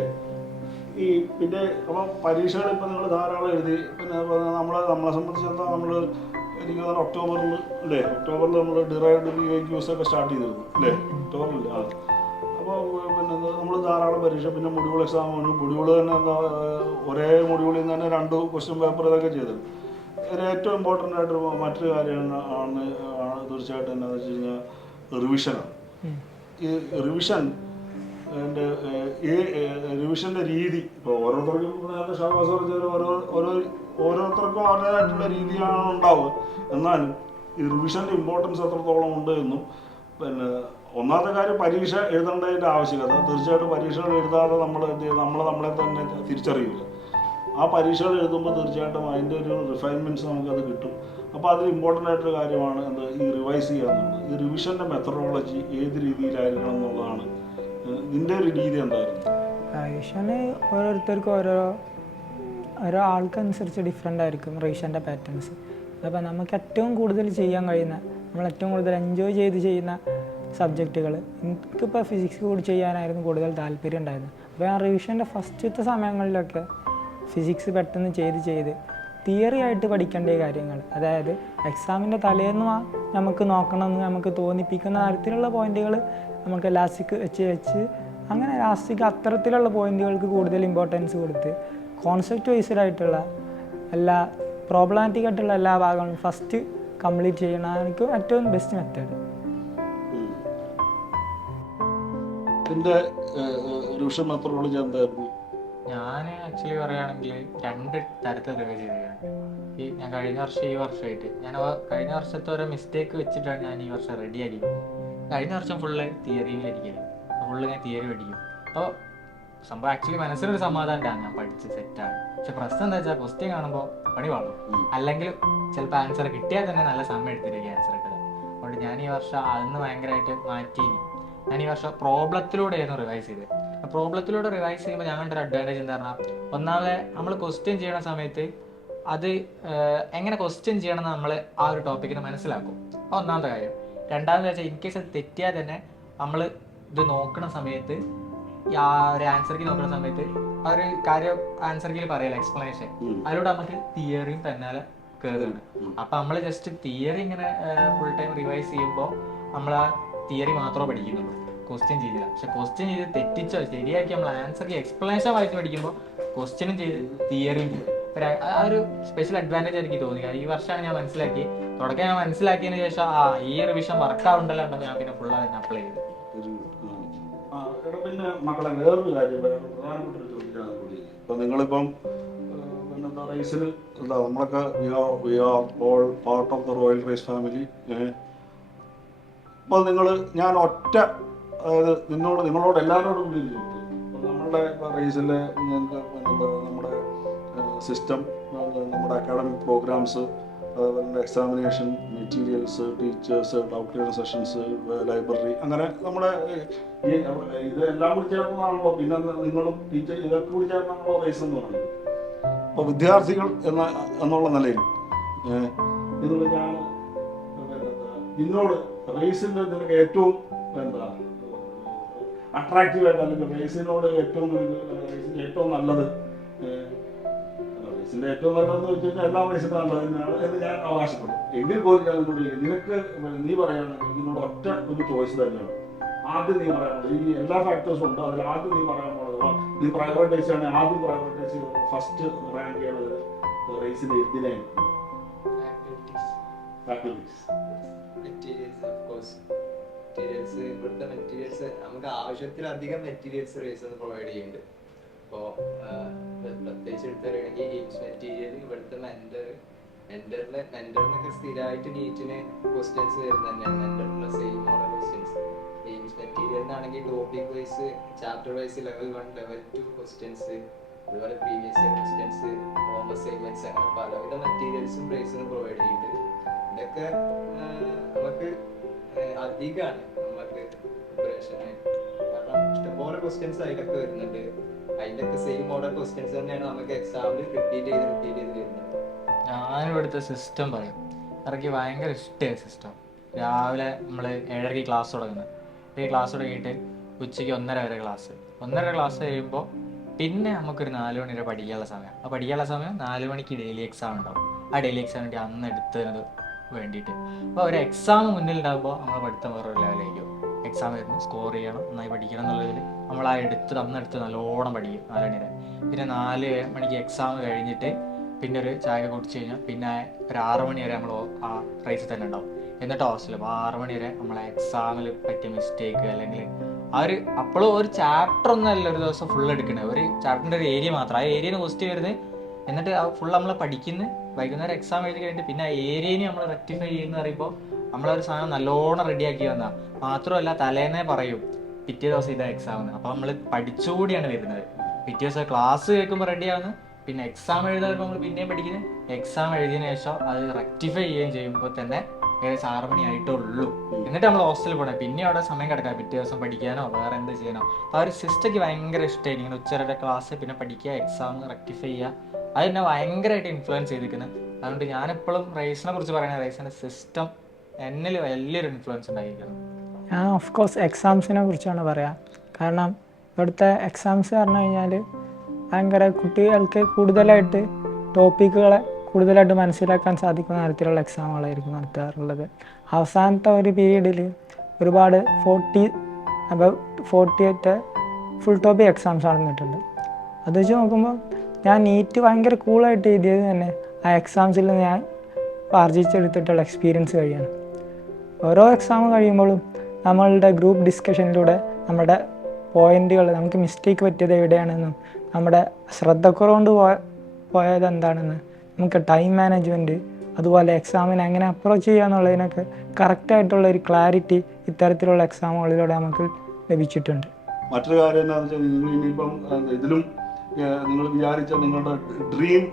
ഈ പിന്നെ അപ്പം പരീക്ഷകൾ ഇപ്പം നിങ്ങൾ ധാരാളം എഴുതി. പിന്നെ നമ്മളെ സംബന്ധിച്ചിടത്തോളം നമ്മൾ എനിക്ക് തോന്നുന്നു ഒക്ടോബറിൽ നമ്മൾ ഡിറൈവ്ഡ് VAQs ഒക്കെ സ്റ്റാർട്ട് ചെയ്തിരുന്നു അല്ലേ? ഒക്ടോബറിൽ അപ്പോൾ പിന്നെ നമ്മൾ ധാരാളം പരീക്ഷ, പിന്നെ മൊഡ്യൂൾ എക്സാം വന്നു. മൊഡ്യൂൾ തന്നെ എന്താ ഒരേ മൊഡ്യൂളിൽ നിന്ന് തന്നെ 2 ക്വസ്റ്റ്യൻ പേപ്പർ ഇതൊക്കെ ചെയ്തത്. ഇതിൽ ഏറ്റവും ഇമ്പോർട്ടൻ്റ് ആയിട്ട് മറ്റൊരു കാര്യമാണ് തീർച്ചയായിട്ടും എന്താണെന്ന് വെച്ച് കഴിഞ്ഞാൽ റിവിഷനാണ്. ഈ റിവിഷൻ്റെ രീതി ഇപ്പോൾ ഓരോരുത്തർക്കും നേരത്തെ ഷഹബാസ് പറഞ്ഞ ഓരോരുത്തർക്കും അവരുടേതായിട്ടുള്ള രീതിയാണ് ഉണ്ടാവുക. എന്നാലും ഈ റിവിഷൻ്റെ ഇമ്പോർട്ടൻസ് എത്രത്തോളം ഉണ്ട് എന്നും പിന്നെ ഒന്നാമത്തെ കാര്യം പരീക്ഷ എഴുതേണ്ടതിൻ്റെ ആവശ്യകത. തീർച്ചയായിട്ടും പരീക്ഷകൾ എഴുതാതെ നമ്മളെ തന്നെ തിരിച്ചറിയില്ല. ആ പരീക്ഷകൾ എഴുതുമ്പോൾ തീർച്ചയായിട്ടും അതിൻ്റെ ഒരു റിഫൈൻമെൻറ്റ്സ് നമുക്കത് കിട്ടും. അപ്പോൾ അതിൽ ഇമ്പോർട്ടൻ്റ് ആയിട്ടൊരു കാര്യമാണ് ഈ റിവൈസ് ചെയ്യുക എന്നുള്ളത്. ഈ റിവിഷൻ്റെ മെത്തഡോളജി ഏത് രീതിയിലായിരിക്കണം എന്നുള്ളതാണ്. ഇതിൻ്റെ ഒരു രീതി എന്തായിരുന്നു? റിവിഷന് ഓരോരുത്തർക്കും ഓരോ ആൾക്കനുസരിച്ച് ഡിഫറെൻ്റ് ആയിരിക്കും റിവിഷൻ്റെ പാറ്റേൺസ്. അപ്പോൾ നമുക്ക് ഏറ്റവും കൂടുതൽ ചെയ്യാൻ കഴിയുന്ന, നമ്മൾ ഏറ്റവും കൂടുതൽ എൻജോയ് ചെയ്ത് ചെയ്യുന്ന സബ്ജക്റ്റുകൾ, എനിക്കിപ്പോൾ ഫിസിക്സ് കൂടി ചെയ്യാനായിരുന്നു കൂടുതൽ താല്പര്യം ഉണ്ടായിരുന്നത്. അപ്പോൾ ഞാൻ റിവിഷൻ്റെ ഫസ്റ്റത്തെ സമയങ്ങളിലൊക്കെ ഫിസിക്സ് പെട്ടെന്ന് ചെയ്ത് തിയറി ആയിട്ട് പഠിക്കേണ്ട കാര്യങ്ങൾ, അതായത് എക്സാമിൻ്റെ തലേന്ന് നമുക്ക് നോക്കണമെന്ന് നമുക്ക് തോന്നിപ്പിക്കുന്ന തരത്തിലുള്ള പോയിന്റുകൾ നമുക്ക് ലാസ്റ്റിക്ക് വെച്ച് അങ്ങനെ ലാസ്റ്റിക്ക് അത്തരത്തിലുള്ള പോയിന്റുകൾക്ക് കൂടുതൽ ഇമ്പോർട്ടൻസ് കൊടുത്ത് കോൺസെപ്റ്റ് വൈസ്ഡ് ആയിട്ടുള്ള എല്ലാ പ്രോബ്ലമാറ്റിക് ആയിട്ടുള്ള എല്ലാ ഭാഗങ്ങളും ഫസ്റ്റ് കംപ്ലീറ്റ് ചെയ്യണം. എനിക്ക് ഏറ്റവും ബെസ്റ്റ് മെത്തേഡ്. ഇതിൻ്റെ റിവിഷൻ മെത്തഡോളജി എന്തായിരുന്നു? ഞാൻ ആക്ച്വലി പറയുകയാണെങ്കിൽ 2 തരത്തിൽ റിവൈസ് ചെയ്തിട്ടുണ്ട്. ഞാൻ കഴിഞ്ഞ വർഷം ഈ വർഷമായിട്ട് ഞാൻ കഴിഞ്ഞ വർഷത്തെ ഓരോ മിസ്റ്റേക്ക് വെച്ചിട്ടാണ് ഞാൻ ഈ വർഷം റെഡി ആയിരിക്കും. കഴിഞ്ഞ വർഷം ഫുള്ള് തിയറിയിലിരിക്കരുത്, ഫുള്ള് ഞാൻ തിയറി പഠിക്കും. അപ്പോൾ സംഭവം ആക്ച്വലി മനസ്സിലൊരു സമാധാനമാണ്, ഞാൻ പഠിച്ച് സെറ്റാണ്. പക്ഷെ പ്രശ്നം എന്താ വെച്ചാൽ ക്വസ്റ്റ്യൻ കാണുമ്പോൾ പണി പാടും, അല്ലെങ്കിൽ ചിലപ്പോൾ ആൻസർ കിട്ടിയാൽ തന്നെ നല്ല സമയം എടുത്തിരിക്കും ആൻസർ കിട്ടുക. അതുകൊണ്ട് ഞാൻ ഈ വർഷം അതൊന്ന് ഭയങ്കരമായിട്ട് മാറ്റി. ഞാൻ ഈ വർഷം പ്രോബ്ലത്തിലൂടെയായിരുന്നു റിവൈസ് ചെയ്തത്. പ്രോബ്ലത്തിലൂടെ റിവൈസ് ചെയ്യുമ്പോൾ ഞാൻ കണ്ടൊരു അഡ്വാൻറ്റേജ് എന്താ പറഞ്ഞാൽ, ഒന്നാമത് നമ്മൾ ക്വസ്റ്റ്യൻ ചെയ്യുന്ന സമയത്ത് അത് എങ്ങനെ ക്വസ്റ്റ്യൻ ചെയ്യണം നമ്മൾ ആ ഒരു ടോപ്പിക്കിന് മനസ്സിലാക്കും. ഒന്നാമത്തെ കാര്യം. രണ്ടാമത്തെ വെച്ചാൽ ഇൻ കേസ് അത് തെറ്റിയാൽ തന്നെ നമ്മൾ ഇത് നോക്കുന്ന സമയത്ത് ആ ഒരു ആൻസർ കീ നോക്കുന്ന സമയത്ത് ആ ഒരു കാര്യം ആൻസർ കീയിൽ പറയല എക്സ്പ്ലനേഷൻ, അതിലൂടെ നമുക്ക് തിയറിയും തന്നാലെ കയറുകയാണ്. അപ്പം നമ്മൾ ജസ്റ്റ് തിയറി ഇങ്ങനെ ഫുൾ ടൈം റിവൈസ് ചെയ്യുമ്പോൾ നമ്മൾ ആ തിയറി മാത്രമേ പഠിക്കുന്നുള്ളൂ, ക്വസ്റ്റ്യൻ ചെയ്തില്ല. പക്ഷെ ക്വസ്റ്റ്യൻ ചെയ്ത് തെറ്റിച്ചോ ശരിയാക്കി നമ്മൾ ആൻസർ കീ എക്സ്പ്ലനേഷൻ വായിച്ച് പഠിക്കുമ്പോൾ ക്വസ്റ്റ്യനും ചെയ്ത് തിയറിയും ചെയ്ത് ആ ഒരു സ്പെഷ്യൽ അഡ്വാൻറ്റേജ് എനിക്ക് തോന്നി. ഈ വർഷമാണ് ഞാൻ മനസ്സിലാക്കി. തുടക്കം ഞാൻ മനസ്സിലാക്കിയതിന് ശേഷം ഈ റിവിഷൻ വർക്കാവുണ്ടല്ലോ ഉണ്ടോ ഞാൻ പിന്നെ ഫുള്ള് തന്നെ അപ്ലൈ ചെയ്തു. പിന്നെ മക്കളെ വേറൊരു കാര്യം, പ്രധാനപ്പെട്ട ഒരു ചോദ്യമാണ് കൂടി. ഇപ്പം നിങ്ങളിപ്പം പിന്നെന്താ റേസിൽ എന്താ നമ്മളൊക്കെ we are all part of the royal race family. അപ്പോൾ ഞാൻ ഒറ്റ, അതായത് നിങ്ങളോട് എല്ലാവരോടും കൂടി ചോദിക്കും, നമ്മളുടെ ഇപ്പോൾ റേസിലെ നമ്മുടെ സിസ്റ്റം, നമ്മുടെ academic programmes, examination materials, teachers, doubt clear sessions, library, അങ്ങനെ നമ്മുടെ ഇതെല്ലാം കൂടി ചേർന്നതാണല്ലോ. പിന്നെ നിങ്ങളും ടീച്ചർ ഇതൊക്കെ കൂടി ചേർന്നാണല്ലോ റേസ് എന്ന് പറയുന്നത്. അപ്പോൾ വിദ്യാർത്ഥികൾ എന്നുള്ള നിലയിൽ ഞാൻ നിന്നോട് റേസിൻ്റെ നിനക്ക് ഏറ്റവും എന്താ അട്രാക്റ്റീവായിട്ട്, അല്ലെങ്കിൽ റേസിനോട് ഏറ്റവും നല്ലത്, റേസിൻ്റെ ഏറ്റവും നല്ലതെന്ന് വെച്ച് കഴിഞ്ഞാൽ എല്ലാ റേസിനും നല്ലതിനാണ് എന്ന് ഞാൻ അവകാശപ്പെടും. എങ്കിൽ പോലും ഞാൻ നിനക്ക് നീ പറയുകയാണെങ്കിൽ നിന്നോട് ഒറ്റ ഒരു ചോയ്സ് തന്നെയാണ് ആദ്യം നീ പറയാനുള്ളത്. ഈ എല്ലാ ഫാക്ടേഴ്സും ഉണ്ട്, അതിൽ ആദ്യം നീ പറയാനുള്ളത്, നീ പ്രയോറിറ്റൈസ് ആണെങ്കിൽ ആദ്യം പ്രയോറിറ്റൈസ് ഫസ്റ്റ് റാങ്ക് ചെയ്യണത് റേസിന്റെ എന്തിനാണ്? ഇവിടുത്തെ മെറ്റീരിയൽസ് നമുക്ക് ആവശ്യത്തിലധികം മെറ്റീരിയൽസ് റേസ് പ്രൊവൈഡ് ചെയ്യുന്നുണ്ട്. ഇപ്പോൾ പ്രത്യേകിച്ച് എടുത്തറിയണമെങ്കിൽ എയിംസ് മെറ്റീരിയൽ, ഇവിടുത്തെ മെന്ററിനൊക്കെ സ്ഥിരമായിട്ട് നീറ്റിന് ക്വസ്റ്റ്യൻസ് വരുന്നത് തന്നെയാണ്. മെന്ററിനുള്ള സെയിം മോഡൽ ക്വസ്റ്റ്യൻസ്. എയിംസ് മെറ്റീരിയലിനാണെങ്കിൽ topic wise, chapter wise level 1, level 2 questions, അതുപോലെ previous year questions, home assignments, അങ്ങനെ പലവിധ മെറ്റീരിയൽസും റേസിന് പ്രൊവൈഡ് ചെയ്യുന്നുണ്ട്. ഇതൊക്കെ നമുക്ക് അധികമാണ് നമുക്ക് പ്രിപ്പറേഷന്. കാരണം ഇഷ്ടംപോലെ ക്വസ്റ്റ്യൻസ് അതിലൊക്കെ വരുന്നുണ്ട്. അതിൻ്റെയൊക്കെ സെയിം മോഡൽ ക്വസ്റ്റ്യൻസ് തന്നെയാണ് നമുക്ക് എക്സാമിൽ റിപ്പീറ്റ് ചെയ്ത് വരുന്നത്. ഞാനിവിടുത്തെ സിസ്റ്റം പറയും, എനിക്ക് ഭയങ്കര ഇഷ്ടമായ സിസ്റ്റം. രാവിലെ നമ്മൾ 7:30 ക്ലാസ് തുടങ്ങുന്നത്. ഈ ക്ലാസ് തുടങ്ങിയിട്ട് ഉച്ചയ്ക്ക് 1:30 വരെ ക്ലാസ്. 1:30 ക്ലാസ് കഴിയുമ്പോൾ പിന്നെ നമുക്കൊരു 4 മണി വരെ പഠിക്കാനുള്ള സമയം. ആ പഠിക്കാനുള്ള സമയം 4 മണിക്ക് ഡെയിലി എക്സാം ഉണ്ടാവും. ആ ഡെയിലി എക്സാം വേണ്ടി അന്ന് എടുത്തത് വേണ്ടിയിട്ട്. അപ്പോൾ ഒരു എക്സാം മുന്നിലുണ്ടാകുമ്പോൾ നമ്മൾ പഠിത്തം വേറൊരു ലെവലായിരിക്കും. എക്സാം വരുന്നു, സ്കോർ ചെയ്യണം, നന്നായി പഠിക്കണം എന്നുള്ളതിൽ നമ്മൾ ആ അന്നെടുത്ത് നല്ലോണം പഠിക്കും 4 മണി വരെ. പിന്നെ 4 മണിക്ക് എക്സാം കഴിഞ്ഞിട്ട് പിന്നെ ഒരു ചായ കുടിച്ച് കഴിഞ്ഞാൽ പിന്നെ ഒരു 6 മണി വരെ നമ്മൾ ആ റേസിൽ തന്നെ ഉണ്ടാവും. എന്നിട്ട് ഹോസ്റ്റലിൽ 6 മണി വരെ നമ്മളെ എക്സാമിൽ പറ്റിയ മിസ്റ്റേക്ക് അല്ലെങ്കിൽ അപ്പോഴും ഒരു ചാപ്റ്റർ ഒന്നല്ല ഒരു ദിവസം ഫുൾ എടുക്കണേ. ഒരു ചാപ്റ്ററിൻ്റെ ഒരു ഏരിയ മാത്രം, ആ ഏരിയന് ക്വസ്റ്റ്യൻ വരുന്നത്. എന്നിട്ട് ഫുൾ നമ്മൾ പഠിക്കുന്നു. വൈകുന്നേരം എക്സാം എഴുതി കഴിഞ്ഞിട്ട് പിന്നെ ആ ഏരിയനെ നമ്മൾ റെക്ടിഫൈ ചെയ്യുന്ന പറയുമ്പോൾ നമ്മളൊരു സാധനം നല്ലോണം റെഡിയാക്കി വന്നാൽ മാത്രമല്ല തലേന്നേ പറയും പിറ്റേ ദിവസം ഇതാ എക്സാം എന്ന്. അപ്പോൾ നമ്മൾ പഠിച്ചുകൂടിയാണ് വരുന്നത്. പിറ്റേ ദിവസം ക്ലാസ് കേൾക്കുമ്പോൾ റെഡിയാവുന്നു, പിന്നെ എക്സാം എഴുതാൻ നമ്മൾ പിന്നെയും പഠിക്കുന്നത്. എക്സാം എഴുതിയതിനു ശേഷം അത് റെക്ടിഫൈ ചെയ്യുകയും ചെയ്യുമ്പോൾ തന്നെ ഏകദേശം 6 മണി ആയിട്ടുള്ളൂ. എന്നിട്ട് നമ്മൾ ഹോസ്റ്റലിൽ പോകണം. പിന്നെ അവിടെ സമയം കിടക്കാം പിറ്റേ ദിവസം പഠിക്കാനോ വേറെ എന്ത് ചെയ്യാനോ. ആ ഒരു സിസ്റ്റയ്ക്ക് ഭയങ്കര ഇഷ്ടമായി. ഇങ്ങനെ ഉച്ചവരെ ക്ലാസ്, പിന്നെ പഠിക്കുക, എക്സാം റെക്ടിഫൈ ചെയ്യുക. അത് എന്നെ ഭയങ്കരമായിട്ട് ഇൻഫ്ലുവൻസ് ചെയ്തിരിക്കുന്നത്. അതുകൊണ്ട് ഞാനെപ്പോഴും റേസിനെ കുറിച്ച് പറയുന്നത് റേസിൻ്റെ സിസ്റ്റം എന്നിൽ വലിയൊരു ഇൻഫ്ലുവൻസ് ഉണ്ടായിരിക്കുന്നു. ഞാൻ ഓഫ് കോഴ്സ് എക്സാംസിനെ കുറിച്ചാണ് പറയുക. കാരണം ഇവിടുത്തെ എക്സാംസ് പറഞ്ഞു കഴിഞ്ഞാൽ ഭയങ്കര കുട്ടികൾക്ക് കൂടുതലായിട്ട് ടോപ്പിക്കുകളെ കൂടുതലായിട്ട് മനസ്സിലാക്കാൻ സാധിക്കുന്ന തരത്തിലുള്ള എക്സാമുകളായിരിക്കും നടത്താറുള്ളത്. അവസാനത്തെ ഒരു പീരീഡിൽ ഒരുപാട് 48 ഫുൾ ടോപ്പിക് എക്സാംസ് നടന്നിട്ടുണ്ട്. അത് വെച്ച് നോക്കുമ്പോൾ ഞാൻ നീറ്റ് ഭയങ്കര കൂളായിട്ട് എഴുതിയത് തന്നെ ആ എക്സാംസിൽ ഞാൻ ആർജിച്ചെടുത്തിട്ടുള്ള എക്സ്പീരിയൻസ് വഴിയാണ്. ഓരോ എക്സാം കഴിയുമ്പോഴും നമ്മളുടെ ഗ്രൂപ്പ് ഡിസ്കഷനിലൂടെ നമ്മുടെ പോയിന്റുകൾ, നമുക്ക് മിസ്റ്റേക്ക് പറ്റിയത് എവിടെയാണെന്നും നമ്മുടെ ശ്രദ്ധക്കുറവുകൊണ്ട് പോയത് എന്താണെന്ന്, നമുക്ക് ടൈം മാനേജ്മെൻറ്റ്, അതുപോലെ എക്സാമിനെ എങ്ങനെ അപ്രോച്ച് ചെയ്യുക എന്നുള്ളതിനൊക്കെ കറക്റ്റായിട്ടുള്ള ഒരു ക്ലാരിറ്റി ഇത്തരത്തിലുള്ള എക്സാമുകളിലൂടെ നമുക്ക് ലഭിച്ചിട്ടുണ്ട്. മറ്റൊരു കാര്യം എന്താണെന്ന് വെച്ചാൽ നിങ്ങൾ ഇനിയിപ്പം ഇതിലും നിങ്ങൾ വിചാരിച്ച നിങ്ങളുടെ ഡ്രീം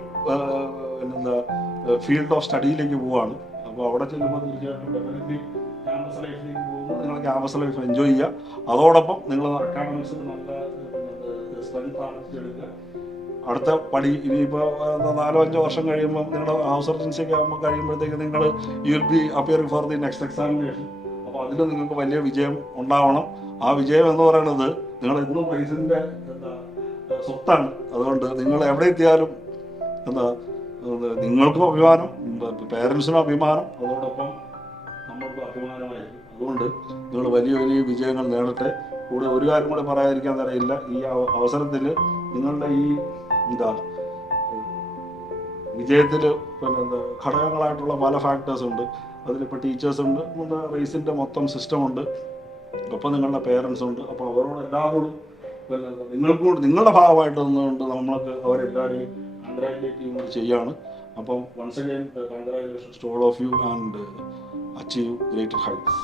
ഫീൽഡ് ഓഫ് സ്റ്റഡിയിലേക്ക് പോവുകയാണ്. അപ്പോൾ അവിടെ ചെല്ലുമ്പോൾ തീർച്ചയായിട്ടും ഡെഫിനറ്റ്ലി ക്യാമ്പസ് ലൈഫിലേക്ക് പോകുമ്പോൾ നിങ്ങൾ ക്യാമ്പസ് ലൈഫ് എൻജോയ് ചെയ്യുക. അതോടൊപ്പം നിങ്ങൾ അക്കാഡമിക്സിൽ നല്ല സ്ട്രെങ്ത് ആർജിച്ചെടുക്കുക. അടുത്ത പടി ഇനിയിപ്പോൾ 4-5 വർഷം കഴിയുമ്പോൾ നിങ്ങളുടെ ഹൗസ് സർജൻസി ഒക്കെ ആകുമ്പോൾ കഴിയുമ്പോഴത്തേക്ക് നിങ്ങൾ you will be appearing for the next examination. അപ്പോൾ അതിൽ നിങ്ങൾക്ക് വലിയ വിജയം ഉണ്ടാവണം. ആ വിജയം എന്ന് പറയുന്നത് നിങ്ങൾ ഇന്നും റൈസിൻ്റെ സ്വത്താണ്. അതുകൊണ്ട് നിങ്ങൾ എവിടെ എത്തിയാലും എന്താ നിങ്ങൾക്കും അഭിമാനം, പേരൻസിനും അഭിമാനം, അതോടൊപ്പം നമ്മൾക്കും അഭിമാനമായിരിക്കും. അതുകൊണ്ട് നിങ്ങൾ വലിയ വലിയ വിജയങ്ങൾ നേടട്ടെ. കൂടെ ഒരു കാര്യം കൂടെ പറയാതിരിക്കാൻ തരയില്ല. ഈ അവസരത്തിൽ നിങ്ങളുടെ ഈ വിജയത്തിൽ ഘടകങ്ങളായിട്ടുള്ള പല ഫാക്ടേഴ്സ് ഉണ്ട്. അതിലിപ്പോൾ ടീച്ചേഴ്സ് ഉണ്ട്, നമ്മുടെ റേസിൻ്റെ മൊത്തം സിസ്റ്റമുണ്ട്, ഒപ്പം നിങ്ങളുടെ പേരൻസ് ഉണ്ട്. അപ്പോൾ അവരോട് എല്ലാവരോടും നിങ്ങളുടെ ഭാഗമായിട്ട് നിന്നുകൊണ്ട് നമ്മൾക്ക് അവരെല്ലാവരെയും കൺഗ്രാജുലേറ്റ് ചെയ്യാണ്. അപ്പം once again congratulations to all of you and achieve greater heights.